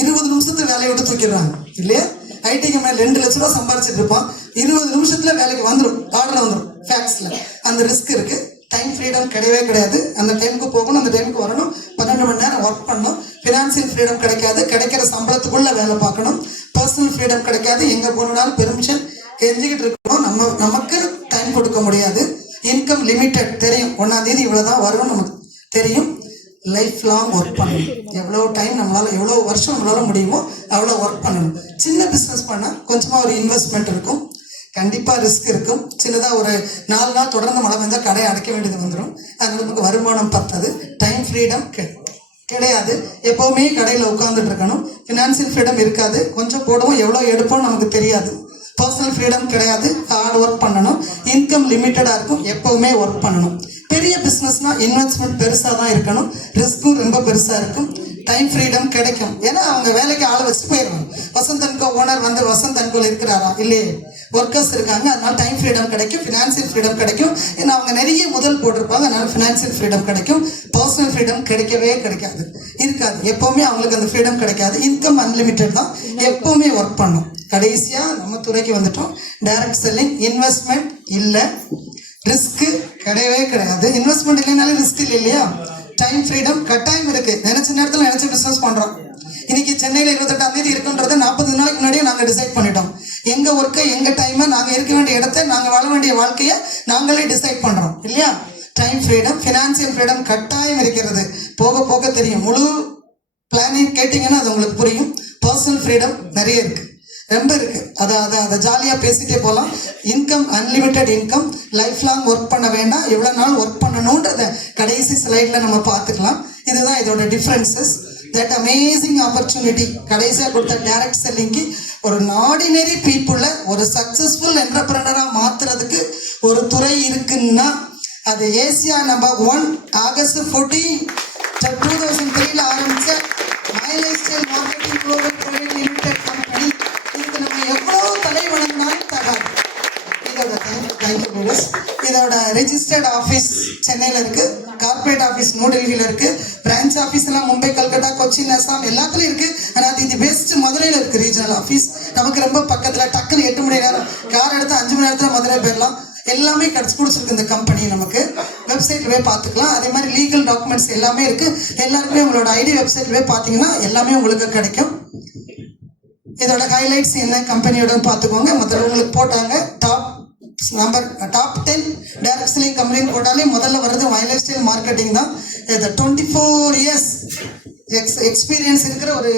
20 நிமிஷத்துக்கு வேலையை விட்டு தூக்கிடுறாங்க இல்லையா? ஐடி கம்பெனியில் 2 லட்ச ரூபா சம்பாரிச்சிட்டு இருப்பான், 20 நிமிஷத்தில் வேலைக்கு வந்துடும், ஆர்டர் வந்துடும் ஃபேக்ஸில். அந்த ரிஸ்க் இருக்குது. டைம் ஃப்ரீடம் கிடையவே கிடையாது. அந்த டைமுக்கு போகணும், அந்த டைமுக்கு வரணும், 12 மணி நேரம் ஒர்க் பண்ணணும். ஃபினான்சியல் ஃப்ரீடம் கிடைக்காது, கிடைக்கிற சம்பளத்துக்குள்ளே வேலை பார்க்கணும். பர்சனல் ஃப்ரீடம் கிடைக்காது, எங்கே போனாலும் பெர்மிஷன் கெஞ்சிக்கிட்டு இருக்கணும். நமக்கு டைம் கொடுக்க முடியாது. இன்கம் லிமிட்டட் தெரியும், 1ஆம் தேதி இவ்வளோதான் வரும் நமக்கு தெரியும். லைஃப் லாங் ஒர்க் பண்ணணும். எவ்வளோ டைம் நம்மளால், எவ்வளோ வருஷம் நம்மளால் முடியுமோ அவ்வளோ ஒர்க் பண்ணணும். சின்ன பிஸ்னஸ் பண்ணால் கொஞ்சமாக ஒரு இன்வெஸ்ட்மெண்ட் இருக்கும், கண்டிப்பாக ரிஸ்க் இருக்கும். சின்னதாக ஒரு 4 நாள் தொடர்ந்து மழை பெஞ்சால் கடையை அடைக்க வேண்டியது வந்துடும். அதனால நமக்கு வருமானம் பத்தாது. டைம் ஃப்ரீடம் கிடையாது, எப்போவுமே கடையில் உட்காந்துட்டு இருக்கணும். ஃபினான்சியல் ஃப்ரீடம் இருக்காது, கொஞ்சம் போடுவோம், எவ்வளோ எடுப்போம் நமக்கு தெரியாது. பர்சனல் ஃப்ரீடம் கிடையாது, ஹார்ட் ஒர்க் பண்ணணும். இன்கம் லிமிட்டடாக இருக்கும், எப்போவுமே ஒர்க் பண்ணணும். பெரிய பிஸ்னஸ்னால் இன்வெஸ்ட்மெண்ட் பெருசாக தான் இருக்கணும், ரிஸ்க்கும் ரொம்ப பெருசாக இருக்கும். டைம் ஃப்ரீடம் கிடைக்கும், ஏன்னா அவங்க வேலைக்கு ஆளை வச்சுட்டு போயிடுவாங்க. வசந்தன்கோ ஓனர் வந்து வசந்தன்கோவில் இருக்கிறாரா? இல்லையே, ஒர்க்கர்ஸ் இருக்காங்க. அதனால டைம் ஃப்ரீடம் கிடைக்கும், ஃபினான்சியல் ஃப்ரீடம் கிடைக்கும். ஏன்னா அவங்க நிறைய முதல் போட்டிருப்பாங்க, அதனால ஃபினான்சியல் ஃப்ரீடம் கிடைக்கும். பர்சனல் ஃப்ரீடம் கிடைக்கவே இருக்காது, எப்போவுமே அவங்களுக்கு அந்த ஃப்ரீடம் கிடைக்காது. இன்கம் அன்லிமிட்டட் தான், எப்போவுமே ஒர்க் பண்ணும். கடைசியாக நம்ம துறைக்கு வந்துட்டோம். Direct selling. இன்வெஸ்ட்மெண்ட் இல்லை, ரிஸ்க்கு கிடையவே கிடையாது. இன்வெஸ்ட்மெண்ட் இல்லைனாலும் ரிஸ்க் இல்லை இல்லையா? டைம் ஃப்ரீடம் கட்டாயம் இருக்குது. நினச்ச நேரத்தில் நினச்ச பிஸ்னஸ் பண்ணுறோம். இன்னைக்கு சென்னையில் 28ஆம் தேதி இருக்குன்றதை 40 நாளைக்கு முன்னாடியே நாங்கள் டிசைட் பண்ணிட்டோம். எங்கள் ஒர்க்கை, எங்கள் டைமை, நாங்கள் இருக்க வேண்டிய இடத்த, நாங்கள் வாழ வேண்டிய வாழ்க்கையை நாங்களே டிசைட் பண்ணுறோம் இல்லையா? டைம் ஃப்ரீடம், ஃபினான்சியல் ஃப்ரீடம் கட்டாயம் இருக்கிறது. போக போக தெரியும். முழு பிளானிங் கேட்டிங்கன்னா அது உங்களுக்கு புரியும். பர்சனல் ஃப்ரீடம் நிறைய இருக்குது, ரொம்ப இருக்குது. அதை ஜாலியாக பேசிகிட்டே போகலாம். Income unlimited income. Life long work பண்ண வேண்டாம், எவ்வளோ நாள் ஒர்க் பண்ணணுன்றதை கடைசி ஸ்லைடில் நம்ம பார்த்துக்கலாம். இதுதான் இதோட டிஃப்ரென்சஸ். தட் அமேசிங் ஆப்பர்ச்சுனிட்டி கடைசியாக கொடுத்த டைரக்ட் செல்லிங்க்கு ஒரு ஆர்டினரி பீப்புளை ஒரு சக்ஸஸ்ஃபுல் என்டர்பிரனராக மாற்றுறதுக்கு ஒரு துறை இருக்குன்னா அது ஏசியா நம்பர் 1 ஆகஸ்ட் 14, 2003 ஆரம்பித்த my Lifestyle marketing global private limited company. இதுக்கு நம்ம எவ்வளோ தலை வணங்கினாலும் தகாது. இதோட ரெஜிஸ்டர்ட் ஆஃபீஸ் சென்னையில் இருக்குது, கார்பரேட் ஆஃபீஸ் நியூடெல்லியில் இருக்குது, பிரான்ச் ஆஃபீஸ் எல்லாம் மும்பை, கல்கட்டா, கொச்சின், அஸ்ஸாம் எல்லாத்துலையும் இருக்குது. ஆனால் இது பெஸ்ட் மதுரையில் இருக்குது ரீஜனல் ஆஃபீஸ். நமக்கு ரொம்ப பக்கத்தில், டக்குன்னு 8 மணி நேரம் கார் எடுத்து 5 மணி நேரத்தில் மதுரை போயிடலாம். எல்லாமே கொடுத்துருக்கு இந்த கம்பெனி. நமக்கு வெப்சைட்டில் போய் பார்த்துக்கலாம். அதே மாதிரி லீகல் டாக்குமெண்ட்ஸ் எல்லாமே இருக்குது. எல்லாருக்குமே உங்களோட ஐடி வெப்சைட்டில் போய் பார்த்தீங்கன்னா எல்லாமே உங்களுக்கு கிடைக்கும். இதோட ஹைலைட்ஸ் என்ன கம்பெனியோட பார்த்துக்கோங்க. மற்ற உங்களுக்கு போட்டாங்க டாப் 10 டைரக்ட் செல்லிங் கம்பெனின்னு போட்டாலே முதல்ல வர்றது மை லைஃப் ஸ்டைல் மார்க்கெட்டிங் தான். 24 இயர்ஸ் எக்ஸ்பீரியன்ஸ் இருக்கிற ஒரு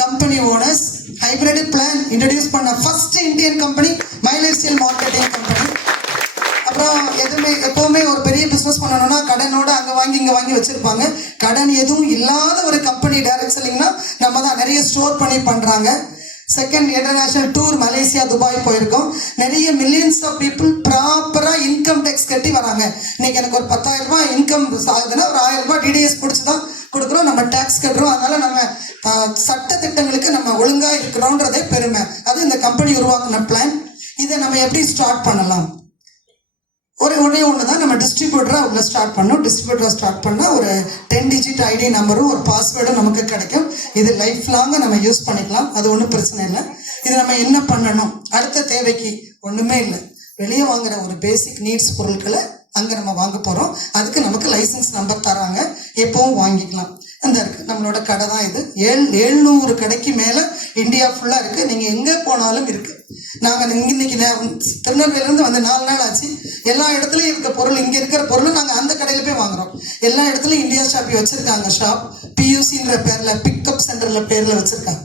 company owners hybrid plan introduce பண்ண first Indian company My Lifestyle marketing company. அப்புறம் எப்பவுமே ஒரு பெரிய பிஸ்னஸ் பண்ணணும்னா கடனோட அங்கே வாங்கி இங்கே வாங்கி வச்சிருப்பாங்க. கடன் எதுவும் இல்லாத ஒரு கம்பெனி டைரக்ட் செல்லிங்னா நம்ம தான். நிறைய ஸ்டோர் பண்ணி பண்ணுறாங்க. Second international tour Malaysia Dubai போயிருக்கோம். நிறைய மில்லியன்ஸ் ஆஃப் பீப்புள் ப்ராப்பராக இன்கம் டேக்ஸ் கட்டி வராங்க. இன்னைக்கு எனக்கு ஒரு 10,000 ரூபாய் இன்கம் ஆகுதுன்னா ஒரு 1000 ரூபாய் டிடிஎஸ் பிடிச்சி தான் கொடுக்குறோம். நம்ம டேக்ஸ் கட்டுறோம். அதனால நம்ம சட்ட திட்டங்களுக்கு நம்ம ஒழுங்காக இருக்கிறோன்றதே பெருமை. அது இந்த கம்பெனி உருவாக்குன பிளான். இதை நம்ம எப்படி ஸ்டார்ட் பண்ணலாம்? ஒன்றே தான், நம்ம டிஸ்ட்ரிபியூட்டராக உள்ள ஸ்டார்ட் பண்ணோம். டிஸ்ட்ரிபியூட்டராக ஸ்டார்ட் பண்ணால் ஒரு 10 டிஜிட் ஐடி நம்பரும் ஒரு பாஸ்வேர்டும் நமக்கு கிடைக்கும். இது லைஃப் லாங்காக நம்ம யூஸ் பண்ணிக்கலாம். அது ஒன்றும் பிரச்சனை இல்லை. இது நம்ம என்ன பண்ணணும்? அடுத்த தேவைக்கு ஒன்றுமே இல்லை. வெளியே வாங்குற ஒரு பேசிக் நீட்ஸ் பொருட்களை அங்கே நம்ம வாங்க போகிறோம். அதுக்கு நமக்கு லைசன்ஸ் நம்பர் தராங்க. எப்பவும் வாங்கிக்கலாம். அந்த இருக்குது நம்மளோட கடை தான் இது. 700 கடைக்கு மேலே இந்தியா ஃபுல்லாக இருக்குது. நீங்கள் எங்கே போனாலும் இருக்குது. நாங்கள் இன்னைக்கு திருநெல்வேலியிலேருந்து வந்து 4 நாள் ஆச்சு. எல்லா இடத்துலையும் இருக்க பொருள், இங்கே இருக்கிற பொருள் நாங்கள் அந்த கடையில் போய் வாங்குகிறோம். எல்லா இடத்துலையும் இந்தியா ஷாப்பி வச்சுருக்காங்க. ஷாப் பியூசின்ற பேரில், பிக்கப் சென்டரில் பேரில் வச்சுருக்காங்க.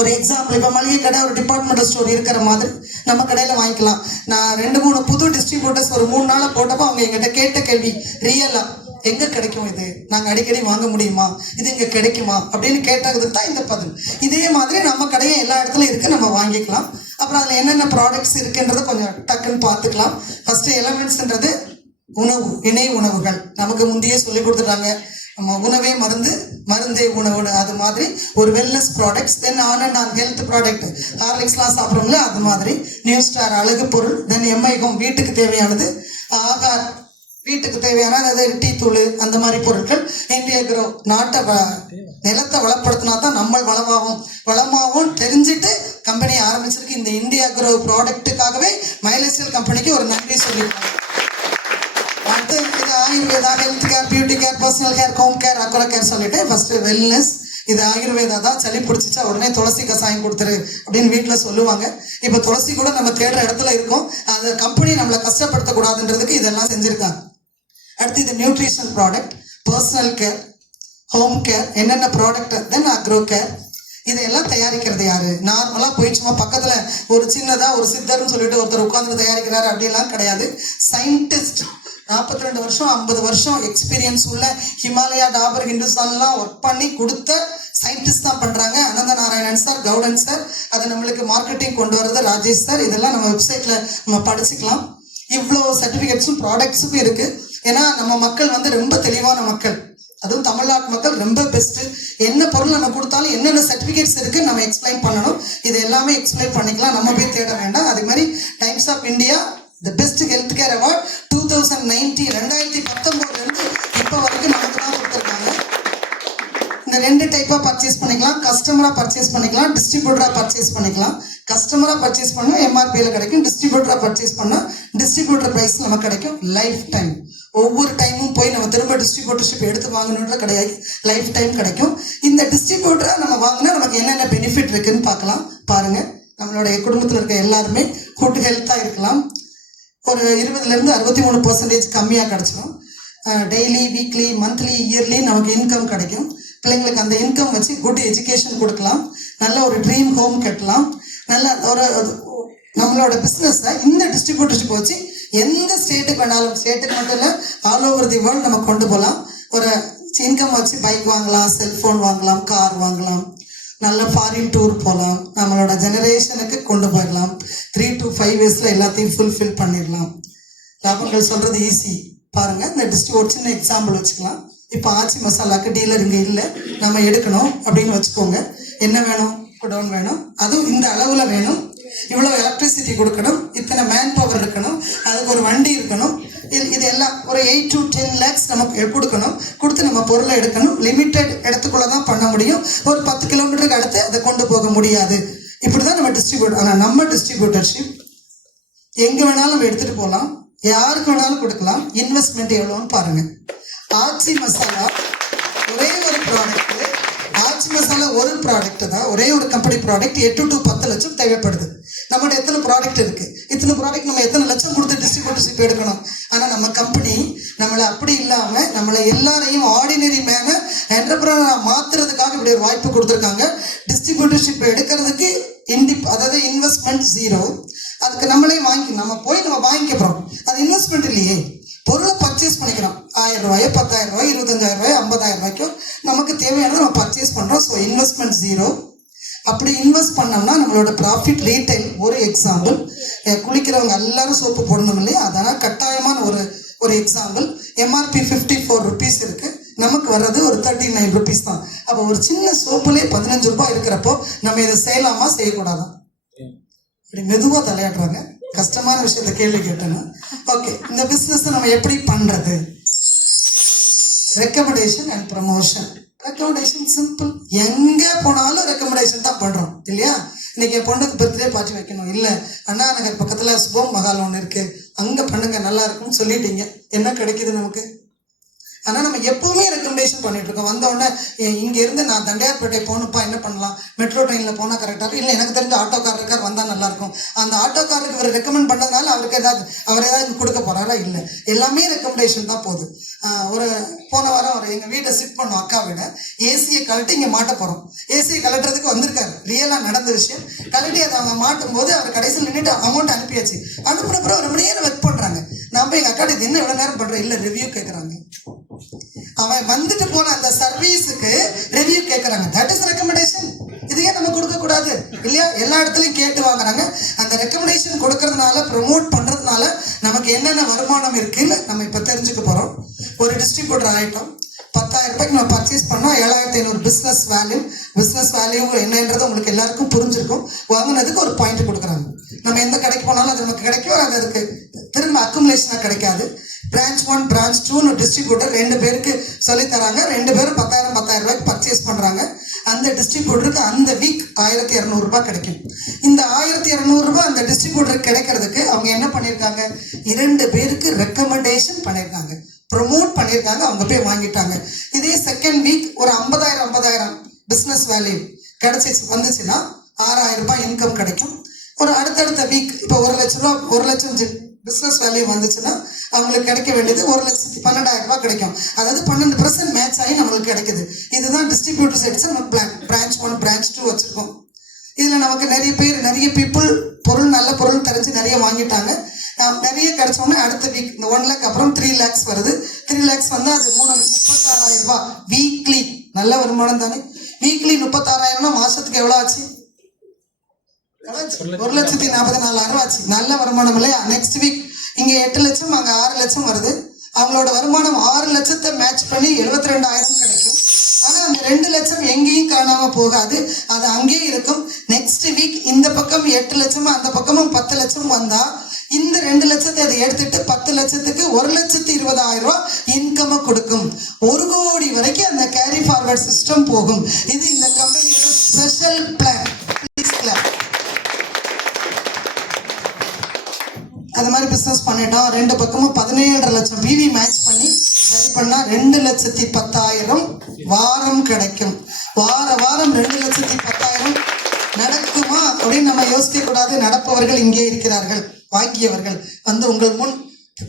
ஒரு எக்ஸாம்பிள், இப்போ மளிகை கடை ஒரு டிபார்ட்மெண்டல் ஸ்டோர் இருக்கிற மாதிரி நம்ம கடையில் வாங்கிக்கலாம். நான் 2-3 புது டிஸ்ட்ரிபியூட்டர்ஸ் ஒரு 3 நாளாக போட்டப்போ அவங்க எங்கிட்ட கேட்ட கேள்வி ரியலாக, எங்கே கிடைக்கும் இது? நாங்கள் அடிக்கடி வாங்க முடியுமா? இது இங்கே கிடைக்குமா அப்படின்னு கேட்டதுக்கு தான் இந்த பதில். இதே மாதிரி நம்ம கடையை எல்லா இடத்துலையும் இருக்குது, நம்ம வாங்கிக்கலாம். அப்புறம் அதில் என்னென்ன ப்ராடக்ட்ஸ் இருக்குன்றதை கொஞ்சம் டக்குன்னு பார்த்துக்கலாம். ஃபஸ்ட்டு எலமெண்ட்ஸ்ன்றது உணவு, இணை உணவுகள். நமக்கு முந்தையே சொல்லி கொடுத்துட்டாங்க. நம்ம உணவே மருந்து, மருந்தே உணவு. அது மாதிரி ஒரு wellness products. Then on and on health product. ஹார்லிக்ஸ்லாம் சாப்பிட்றோம்ல, அது மாதிரி. நியூ ஸ்டார் அழகு பொருள். தென் எம்ஐ ஹோம் வீட்டுக்கு தேவையானது. ஆகார் வீட்டுக்கு தேவையான அதாவது டீ தூள், அந்த மாதிரி பொருட்கள். இந்தியா க்ரோ நாட்டை நிலத்தை வளப்படுத்தினா தான் நம்ம வளமாகவும் தெரிஞ்சுட்டு கம்பெனி ஆரம்பிச்சிருக்கு. இந்த இந்தியா க்ரோ ப்ராடக்ட்டுக்காகவே மை லைஃப் ஸ்டைல் கம்பெனிக்கு ஒரு நன்றி சொல்லியிருக்காங்க. அடுத்து இது Ayurveda, health care, beauty care, personal care, home care, aqua care சொல்லிட்டு ஃபர்ஸ்ட் வெல்னஸ். இது ஆயுர்வேதா தான். சளி பிடிச்சிச்சா உடனே துளசி கசாயம் கொடுத்துரு அப்படின்னு வீட்டில் சொல்லுவாங்க. இப்போ துளசி கூட நம்ம தேடுற இடத்துல இருக்கோம். அந்த கம்பெனி நம்மளை கஷ்டப்படுத்தக்கூடாதுன்றதுக்கு இதெல்லாம் செஞ்சுருக்காங்க. அடுத்து இது nutritional product, personal care, home care, என்னென்ன ப்ராடக்ட். தென் அக்ரோ கேர். இதையெல்லாம் தயாரிக்கிறது யாரு? நார்மலாக போய் சும்மா பக்கத்தில் ஒரு சின்னதாக ஒரு சித்தர்னு சொல்லிட்டு ஒருத்தர் உட்காந்து தயாரிக்கிறாரு அப்படிலாம் கிடையாது. சயின்டிஸ்ட், 42 வருஷம் 50 வருஷம் எக்ஸ்பீரியன்ஸ் உள்ள ஹிமாலயா, டாபர், ஹிந்துஸ்தான்லாம் ஒர்க் பண்ணி கொடுத்த சயின்டிஸ்ட் தான் பண்ணுறாங்க. அனந்த நாராயணன் சார், கவுடன் சார். அதை நம்மளுக்கு மார்க்கெட்டிங் கொண்டு வர்றது ராஜேஷ் சார். இதெல்லாம் நம்ம வெப்சைட்டில் நம்ம படிச்சுக்கலாம். இவ்வளோ சர்டிஃபிகேட்ஸும் ப்ராடக்ட்ஸும் இருக்குது. ஏன்னா நம்ம மக்கள் வந்து ரொம்ப தெளிவான மக்கள். அதுவும் தமிழ்நாட்டு மக்கள் ரொம்ப பெஸ்ட்டு. என்ன பொருள் நம்ம கொடுத்தாலும் என்னென்ன சர்டிஃபிகேட்ஸ் இருக்குது நம்ம எக்ஸ்பிளைன் பண்ணணும். இது எல்லாமே எக்ஸ்பிளைன் பண்ணிக்கலாம். நம்ம போய் தேட வேண்டாம். அதே மாதிரி times of India the best health care award 2019 இப்போ வரைக்கும் நமக்கு தான் கொடுத்துருக்காங்க. இந்த 2 டைப்பாக பர்ச்சேஸ் பண்ணிக்கலாம். கஸ்டமராக பர்ச்சேஸ் பண்ணிக்கலாம், டிஸ்ட்ரிபியூட்டராக பர்ச்சேஸ் பண்ணிக்கலாம். கஸ்டமராக பர்ச்சேஸ் பண்ணால் எம்ஆர்பியில் கிடைக்கும். டிஸ்ட்ரிபியூட்டராக பர்ச்சேஸ் பண்ணால் டிஸ்ட்ரிபியூட்டர் ப்ரைஸ் நமக்கு கிடைக்கும். Life time. ஒவ்வொரு டைமும் போய் நம்ம திரும்ப டிஸ்ட்ரிபியூட்டர்ஷிப் எடுத்து வாங்கணுன்ற கிடையாது. லைஃப் டைம் கிடைக்கும். இந்த டிஸ்ட்ரிபியூட்டராக நம்ம வாங்கினா நமக்கு என்னென்ன பெனிஃபிட் இருக்குன்னு பார்க்கலாம். பாருங்கள், நம்மளுடைய குடும்பத்தில் இருக்க எல்லாருமே குட் ஹெல்த்தாக இருக்கலாம். ஒரு 20% 63% கம்மியாக கிடச்சிடும். டெய்லி, வீக்லி, மந்த்லி, இயர்லி நமக்கு இன்கம் கிடைக்கும். பிள்ளைங்களுக்கு அந்த இன்கம் வச்சு குட் எஜுகேஷன் கொடுக்கலாம். நல்ல ஒரு ட்ரீம் ஹோம் கட்டலாம். நல்ல ஒரு நம்மளோட பிஸ்னஸை இந்த டிஸ்ட்ரிபியூட்டர்ஷிப் வச்சு எந்த ஸ்டேட்டுக்கு வேணாலும், ஸ்டேட்டுக்கு மட்டும் இல்லை, ஆல் ஓவர் தி வேர்ல்டு நம்ம கொண்டு போகலாம். ஒரு இன்கம் வச்சு பைக் வாங்கலாம், செல்ஃபோன் வாங்கலாம், கார் வாங்கலாம், நல்ல ஃபாரின் டூர் போகலாம். நம்மளோட ஜெனரேஷனுக்கு கொண்டு போயிடலாம். 3 to 5 இயர்ஸில் எல்லாத்தையும் ஃபுல்ஃபில் பண்ணிடலாம். லாபங்கள் சொல்கிறது ஈஸி. பாருங்கள், இந்த ஒரு சின்ன எக்ஸாம்பிள் வச்சுக்கலாம். இப்போ ஆச்சி மசாலாக்கு டீலர் இங்கே இல்லை, நம்ம எடுக்கணும் அப்படின்னு வச்சுக்கோங்க. என்ன வேணும்? குடோன் வேணும். அதுவும் இந்த அளவில் வேணும். இவ்வளோ எலக்ட்ரிசிட்டி கொடுக்கணும், இத்தனை மேன் பவர் இருக்கணும், அதுக்கு ஒரு வண்டி இருக்கணும். இது எல்லாம் ஒரு 8 to 10 lakhs நமக்கு கொடுக்கணும். கொடுத்து நம்ம பொருளை எடுக்கணும். லிமிட்டட் இடத்துக்குள்ளே தான் பண்ண முடியும். ஒரு 10 கிலோமீட்டருக்கு அடுத்து அதை கொண்டு போக முடியாது. இப்படி தான் நம்ம டிஸ்ட்ரிபியூட். ஆனால் நம்ம டிஸ்ட்ரிபியூட்டர்ஷிப் எங்கே வேணாலும் நம்ம எடுத்துகிட்டு போகலாம், யாருக்கு வேணாலும் கொடுக்கலாம். இன்வெஸ்ட்மெண்ட் எவ்வளோன்னு பாருங்கள். ஆச்சி மசாலா ஒரே ஒரு ப்ராடக்ட்டு, ஆச்சி மசாலா ஒரு ப்ராடக்ட் தான், ஒரே ஒரு கம்பெனி ப்ராடக்ட் 8 to 10 லட்சம் தேவைப்படுது. நம்மகிட்ட எத்தனை ப்ராடக்ட் இருக்குது? இத்தனை ப்ராடக்ட் நம்ம எத்தனை லட்சம் கொடுத்து டிஸ்ட்ரிபியூட்டர்ஷிப் பார்ட்னர்ஷிப் எடுக்கணும். ஆனால் நம்ம கம்பெனி நம்மளை அப்படி இல்லாமல் நம்மளை எல்லாரையும் ஆர்டினரி மேன என்டர்பிரனர் மாற்றுறதுக்காக இப்படி ஒரு வாய்ப்பு கொடுத்துருக்காங்க. டிஸ்ட்ரிபியூட்டர்ஷிப் எடுக்கிறதுக்கு அதாவது இன்வெஸ்ட்மெண்ட் 0. அதுக்கு நம்மளே நம்ம போய் வாங்கிக்க போகிறோம். அது இன்வெஸ்ட்மெண்ட் இல்லையே, பொருளை பர்ச்சேஸ் பண்ணிக்கிறோம். 1000 ரூபாயோ 10,000 ரூபாய் 25,000 ரூபாய் 50,000 ரூபாய்க்கும் நமக்கு தேவையானதை நம்ம பர்ச்சேஸ் பண்ணுறோம். So investment 0. அப்படி இன்வெஸ்ட் பண்ணோம்னா நம்மளோட ப்ராஃபிட் ரீட்டைல். ஒரு எக்ஸாம்பிள், குளிக்கிறவங்க எல்லாரும் சோப்பு போடணும் இல்லையா, அதனால் கட்டாயமான ஒரு எக்ஸாம்பிள். MRP 54 rupees இருக்கு, நமக்கு வர்றது ஒரு 39 rupees தான். அப்போ ஒரு சின்ன சோப்புலேயே 15 ரூபாய் இருக்கிறப்போ நம்ம இதை செய்யலாமா செய்யக்கூடாதா? இப்படி மெதுவாக தலையாடுறாங்க. கஷ்டமான விஷயத்த கேள்வி கேட்டேன்னா ஓகே, இந்த பிஸ்னஸ் நம்ம எப்படி பண்றது? Recommendation and promotion. Recommendation simple, எங்கே போனாலும் ரெக்கமெண்டேஷன் தான் பண்ணுறோம் இல்லையா? இன்னைக்கு என் பொண்ணுக்கு பர்த்டே பார்ட்டி வைக்கணும், இல்லை அண்ணா நகர் பக்கத்தில் சுபம் மகால் ஒன்று இருக்கு, அங்கே பண்ணுங்க நல்லா இருக்கும்னு சொல்லிட்டீங்க. என்ன கிடைக்குது நமக்கு? ஆனால் நம்ம எப்பவுமே ரெக்கமெண்டேஷன் பண்ணிட்டு இருக்கோம். வந்தோடனே இங்கேருந்து நான் தண்டையார்பேட்டை போகணுப்பா, என்ன பண்ணலாம், மெட்ரோ ட்ரெயினில் போனால் கரெக்டாக இருக்கும், இல்லை எனக்கு தெரிஞ்ச ஆட்டோக்கார் இருக்கார் வந்தால் நல்லாயிருக்கும். அந்த ஆட்டோக்காருக்கு இவர் ரெக்கமெண்ட் பண்ணதுனால அவருக்கு அவர் ஏதாவது கொடுக்க போகிறாரா? இல்லை, எல்லாமே ரெக்கமெண்டேஷன் தான் போகுது. போன வாரம் எங்கள் வீட்டை சிட் பண்ணோம், அக்கா வீட. ஏசியை கழட்டி இங்கே மாட்ட போகிறோம். ஏசியை கலட்டுறதுக்கு வந்திருக்காரு, ரியலாக நடந்த விஷயம். கழட்டி அதை அவங்க மாட்டும் போது அவர் கடைசியில் நின்றுட்டு அமௌண்ட் அனுப்பியாச்சு. அனுப்புறப்பறம் ஒரு மணி நேரம் ஒர்க் பண்ணுறாங்க. நான் போய் எங்கள் அக்காட்ட இது என்ன இவ்வளோ நேரம் பண்ணுறேன், இல்லை ரிவ்யூ கேட்குறாங்க. அவன் வந்துட்டு போன அந்த சர்வீஸுக்கு ரிவ்யூ கேட்கறாங்க. That is recommendation. இதையே நம்ம கொடுக்க கூடாது இல்லையா? எல்லா இடத்துலையும் கேட்டு வாங்குறாங்க. அந்த ரெக்கமெண்டேஷன் கொடுக்கறதுனால, ப்ரொமோட் பண்றதுனால நமக்கு என்னென்ன வருமானம் இருக்குன்னு நம்ம இப்ப தெரிஞ்சுக்க போறோம். ஒரு டிஸ்ட்ரிபியூட்டர் ஆகிட்டோம், 10,000 ரூபாய்க்கு நம்ம பர்ச்சேஸ் பண்ணோம். 7,500 பிஸ்னஸ் வேல்யூ. பிஸ்னஸ் வேல்யூ என்னன்றது உங்களுக்கு எல்லாருக்கும் புரிஞ்சிருக்கும். வாங்கினதுக்கு ஒரு பாயிண்ட் கொடுக்குறாங்க. நம்ம எந்த கடைக்கு போனாலும் அது நமக்கு கிடைக்கும், அது அதுக்கு திரும்ப அக்குமுலேஷனாக கிடைக்காது. பிரான்ச் 1 பிரான்ச் 2 டிஸ்ட்ரிபியூட்டர் 2 பேருக்கு சொல்லி தராங்க. 2 பேரும் 10,000 ரூபாய்க்கு பர்ச்சேஸ் பண்றாங்க. அந்த டிஸ்ட்ரிபியூட்டருக்கு அந்த வீக் 1,200 ரூபாய் கிடைக்கும். இந்த 1,200 ரூபாய் அந்த டிஸ்ட்ரிபியூட்டருக்கு கிடைக்கிறதுக்கு அவங்க என்ன பண்ணியிருக்காங்க, 2 பேருக்கு ரெக்கமெண்டேஷன் பண்ணியிருக்காங்க, ப்ரொமோட் பண்ணியிருக்காங்க, அவங்க போய் வாங்கிட்டாங்க. இதே செகண்ட் வீக் ஒரு 50,000 பிஸ்னஸ் வேல்யூ வந்துச்சுன்னா 6,000 ரூபாய் இன்கம் கிடைக்கும். ஒரு அடுத்தடுத்த வீக் இப்போ 1 லட்ச ரூபா 1 லட்சம் பிஸ்னஸ் வேல்யூ வந்துச்சுன்னா அவங்களுக்கு கிடைக்க வேண்டியது 1,12,000 ரூபாய் கிடைக்கும். அதாவது 12% மேட்ச் ஆகி நம்மளுக்கு கிடைக்குது. இதுதான் டிஸ்ட்ரிபியூட்டர் சைட்ஸ் நம்ம பிரான்ச் 1 பிரான்ச் 2 வச்சிருக்கோம். இதில் நமக்கு நிறைய பீப்புள் நல்ல பொருள் தெரிஞ்சு நிறைய வாங்கிட்டாங்க. நிறைய கிடைச்சோன்னே அடுத்த வீக் இந்த 1 lakh அப்புறம் 3 lakhs வருது. 3 lakhs வந்து அது 36,000 ரூபாய் வீக்லி. நல்ல வருமானம் தானே? வீக்லி 36,000 மாசத்துக்கு எவ்வளோ ஆச்சு? 1,44,000 ஆச்சு. நல்ல வருமானம் இல்லையா? நெக்ஸ்ட் வீக் இங்க 8 லட்சம், அங்க 6 லட்சம் வருது. அவங்களோட வருமானம் 6 லட்சத்தை மேட்ச் பண்ணி 72,000 கிடைக்கும். ஆனா அந்த 2 லட்சம் எங்கேயும் காணாம போகாது, அது அங்கேயே இருக்கும். நெக்ஸ்ட் வீக் இந்த பக்கம் 8 லட்சம், அந்த பக்கமும் 10 லட்சம் வந்தா இந்த 2 லட்சத்தை அதை எடுத்துட்டு 10 லட்சத்துக்கு 1,20,000 ரூபாய் இன்கம் கொடுக்கும். 1 கோடி வரைக்கும் அந்த கேரி ஃபார்வர்ட் சிஸ்டம் போகும். இது இந்த கம்பெனியோட ஸ்பெஷல் பிளான். அது மாதிரி பிஸ்னஸ் பண்ணிட்டோம். 2 பக்கமும் 17.5 லட்சம் பிவி மேட்ச் பண்ணி சரி பண்ணா 2,10,000 வாரம் கிடைக்கும். வாரம் 2,10,000 நடக்குமா அப்படின்னு நம்ம யோசிக்க கூடாது. நடப்பவர்கள் இங்கே இருக்கிறார்கள், வாங்கியவர்கள் வந்து உங்கள் முன்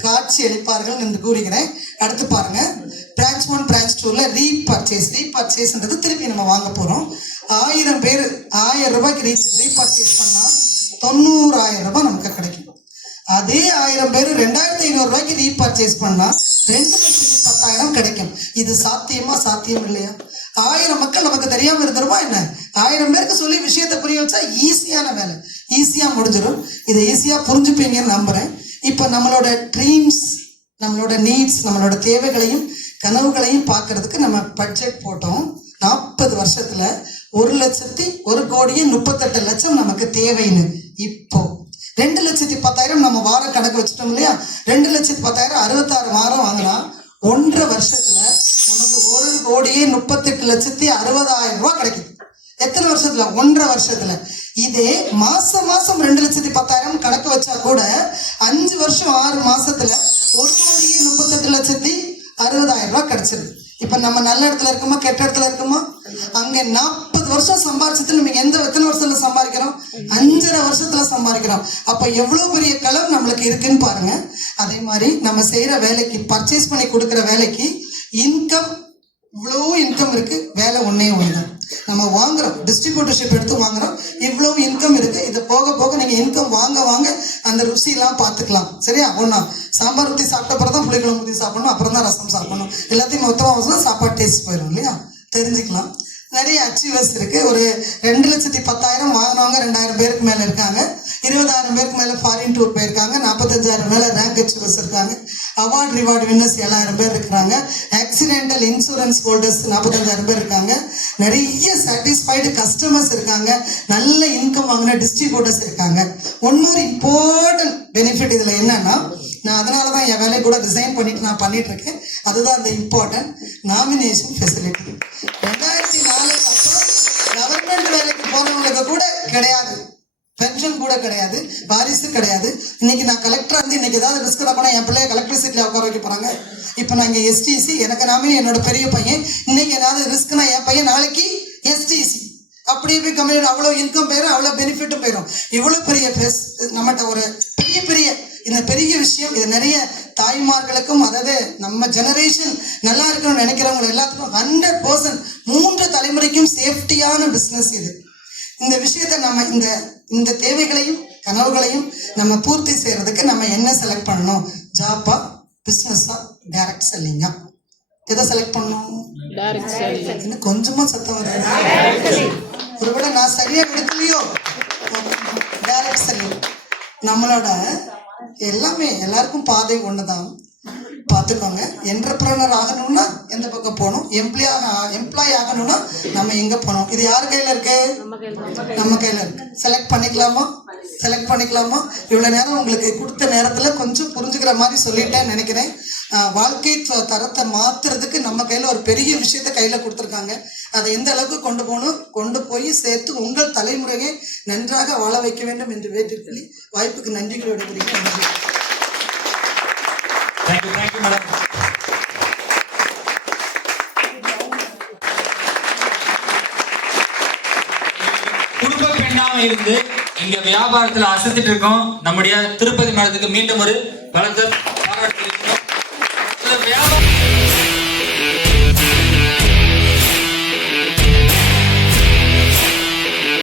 காட்சி அளிப்பார்கள் என்று கூறுகிறேன். அடுத்து பாருங்க, பிரான்ச் 1 பிரான்ச் 2ல ரீபர்ச்சேஸ்ன்றது திருப்பி நம்ம வாங்க போறோம். 1000 பேர் 1000 ரூபாய்க்கு ரீபர்ச்சேஸ் பண்ணா 90,000 ரூபாய் நமக்கு கிடைக்கும். அதே 1000 பேர் 2,500 ரூபாய்க்கு ரீபர்ச்சேஸ் பண்ணா 2,10,000 கிடைக்கும். இது சாத்தியம் இல்லையா? 1000 மக்கள் நமக்கு தெரியாம இருந்துருமா என்ன? 1000 பேருக்கு சொல்லி விஷயத்தை புரிய வச்சா ஈஸியான வேலை, ஈஸியா முடிஞ்சிடும். இதை ஈஸியா புரிஞ்சுப்பீங்கன்னு நம்புறேன். இப்போ நம்மளோட ட்ரீம்ஸ், நம்மளோட நீட்ஸ், நம்மளோட தேவைகளையும் கனவுகளையும் பார்க்கறதுக்கு நம்ம பட்ஜெட் போட்டோம். 40 வருஷத்துல 1,38 லட்சம் நமக்கு தேவைன்னு. இப்போ 2,10,000 நம்ம வாரம் கணக்கு வச்சுட்டோம் இல்லையா? 2,10,000 66 வாரம் வாங்கினா 1.5 வருஷத்துல நமக்கு 1,38,60,000 ரூபாய் கிடைக்குது. எத்தனை வருஷத்துல? 1.5 வருஷத்துல. இதே மாசம் 2,10,000 கணக்கு வச்சா கூட 5 வருஷம் 6 மாசத்துல 1,38,60,000 ரூபாய் கிடைச்சிருது. இப்ப நம்ம நல்ல இடத்துல இருக்கோமா கெட்ட இடத்துல இருக்கோமா? அங்க 40 வருஷம் சம்பாதிச்சது நம்ம எத்தனை வருஷத்துல சம்பாதிக்கிறோம்? 5.5 வருஷத்துல சம்பாதிக்கிறோம். அப்ப எவ்வளவு பெரிய களம் நம்மளுக்கு இருக்குன்னு பாருங்க. அதே மாதிரி நம்ம செய்கிற வேலைக்கு, பர்ச்சேஸ் பண்ணி கொடுக்குற வேலைக்கு இன்கம், இவ்வளோ இன்கம் இருக்கு, வேலை ஒன்றே ஒன்று தான். நம்ம வாங்குறோம், டிஸ்ட்ரிபியூட்டர்ஷிப் எடுத்து வாங்குறோம், இவ்வளோ இன்கம் இருக்கு. இது போக போக நீங்கள் இன்கம் வாங்க வாங்க அந்த ருசியெல்லாம் பார்த்துக்கலாம். சரியா? ஒன்றா சாம்பார் ஊற்றி சாப்பிட்ட அப்புறம் தான் புளிக்குழம்பு ஊற்றி சாப்பிடணும், அப்புறம் தான் ரசம் சாப்பிடணும். எல்லாத்தையும் மொத்தமாக சாப்பாடு டேஸ்ட் போயிடும் இல்லையா? தெரிஞ்சுக்கலாம். நிறைய அச்சீவர்ஸ் இருக்கு. ஒரு 2,10,000 வாங்கினவங்க 2,000 பேருக்கு மேலே இருக்காங்க. 20,000 பேருக்கு மேலே ஃபாரின் டூர் போயிருக்காங்க. 45,000 மேலே ரேங்க் அச்சீவர்ஸ் இருக்காங்க. அவார்ட் ரிவார்டு வின்னர்ஸ் 7,000 பேர் இருக்கிறாங்க. ஆக்சிடென்டல் இன்சூரன்ஸ் ஹோல்டர்ஸ் 45,000 பேர் இருக்காங்க. நிறைய சாட்டிஸ்ஃபைடு கஸ்டமர்ஸ் இருக்காங்க. நல்ல இன்கம் வாங்கின டிஸ்ட்ரிபியூட்டர்ஸ் இருக்காங்க. ஒன் மோர் இம்பார்ட்டன்ட் பெனிஃபிட் இதில் என்னன்னா, நான் அதனால தான் என் வேலையை கூட ரிசைன் பண்ணிட்டு நான் பண்ணிட்டு இருக்கேன். அதுதான் அந்த இம்பார்ட்டன்ட் நாமினேஷன் ஃபெசிலிட்டி. 2004 அப்புறம் கவர்மெண்ட் வேலைக்கு போனவங்களுக்கு கூட கிடையாது, பென்ஷன் கூட கிடையாது, வாரிசு கிடையாது. இன்னைக்கு நான் கலெக்டரா இருந்து இன்னைக்கு ஏதாவது ரிஸ்க் தான் போனால் என் பிள்ளைய கலெக்டர் சீட்ல உட்கார வைக்க போறாங்க. இப்போ நான் இங்கே எஸ்டிசி, எனக்கு நாமினி என்னோட பெரிய பையன். இன்னைக்கு ஏதாவது ரிஸ்க்னா என் பையன் நாளைக்கு எஸ்டிசி. அப்படியே போய் கம்பெனி அவ்வளோ இன்கம் போயிடும், அவ்வளோ பெனிஃபிட்டும் போயிடும். இவ்வளோ பெரிய நம்மகிட்ட ஒரு பெரிய பெரிய இந்த பெரிய விஷயம். இது நிறைய தாய்மார்களுக்கும், அதாவது நம்ம ஜெனரேஷன் நல்லா இருக்கணும்னு நினைக்கிறவங்க எல்லாத்துக்கும் 100% 3 தலைமுறைக்கும் சேஃப்டியான பிஸ்னஸ் இது. இந்த விஷயத்தை நம்ம இந்த தேவைகளையும் கனவுகளையும் நம்ம பூர்த்தி செய்யறதுக்கு நம்ம என்ன செலக்ட் பண்ணணும்? ஜாப்பா, பிஸ்னஸா, டைரக்ட் செல்லிங்கா? எதை செலக்ட் பண்ணணும்? இன்னும் கொஞ்சமா சத்தம் வருது. ஒருவேளை நான் சரியா எடுக்கலையோ? Direct selling. நம்மளோட எல்லாமே எல்லாருக்கும் பாதை ஒண்ணுதான். பார்த்துக்கோங்க. என்டர்பிரனர் ஆகணும்னா எந்த பக்கம் போகணும்? எம்ப்ளாய் ஆகணும்னா நம்ம எங்க போகணும்? இது யார் கையில இருக்கு? நம்ம கையில இருக்கு. செலக்ட் பண்ணிக்கலாமா? இவ்வளவு நேரம் உங்களுக்கு கொடுத்த நேரத்துல கொஞ்சம் புரிஞ்சுக்கிற மாதிரி சொல்லிட்டேன்னு நினைக்கிறேன். வாழ்க்கை தரத்தை மாத்துறதுக்கு நம்ம கையில ஒரு பெரிய விஷயத்த கையில கொடுத்துருக்காங்க. அதை எந்த அளவுக்கு கொண்டு போய் சேர்த்து உங்கள் தலைமுறையை நன்றாக வாழ வைக்க வேண்டும் என்று வேண்டிக்கொள்ளி வாய்ப்புக்கு நன்றிகளோடு நன்றி. Thank you, madam. குடும்ப பெண்ணாக இருந்து இங்க வியாபாரத்துல அசத்திட்டு இருக்கோம். நம்முடைய திருப்பதி மேடத்துக்கு மீண்டும் ஒரு பலத்த பாராட்டு.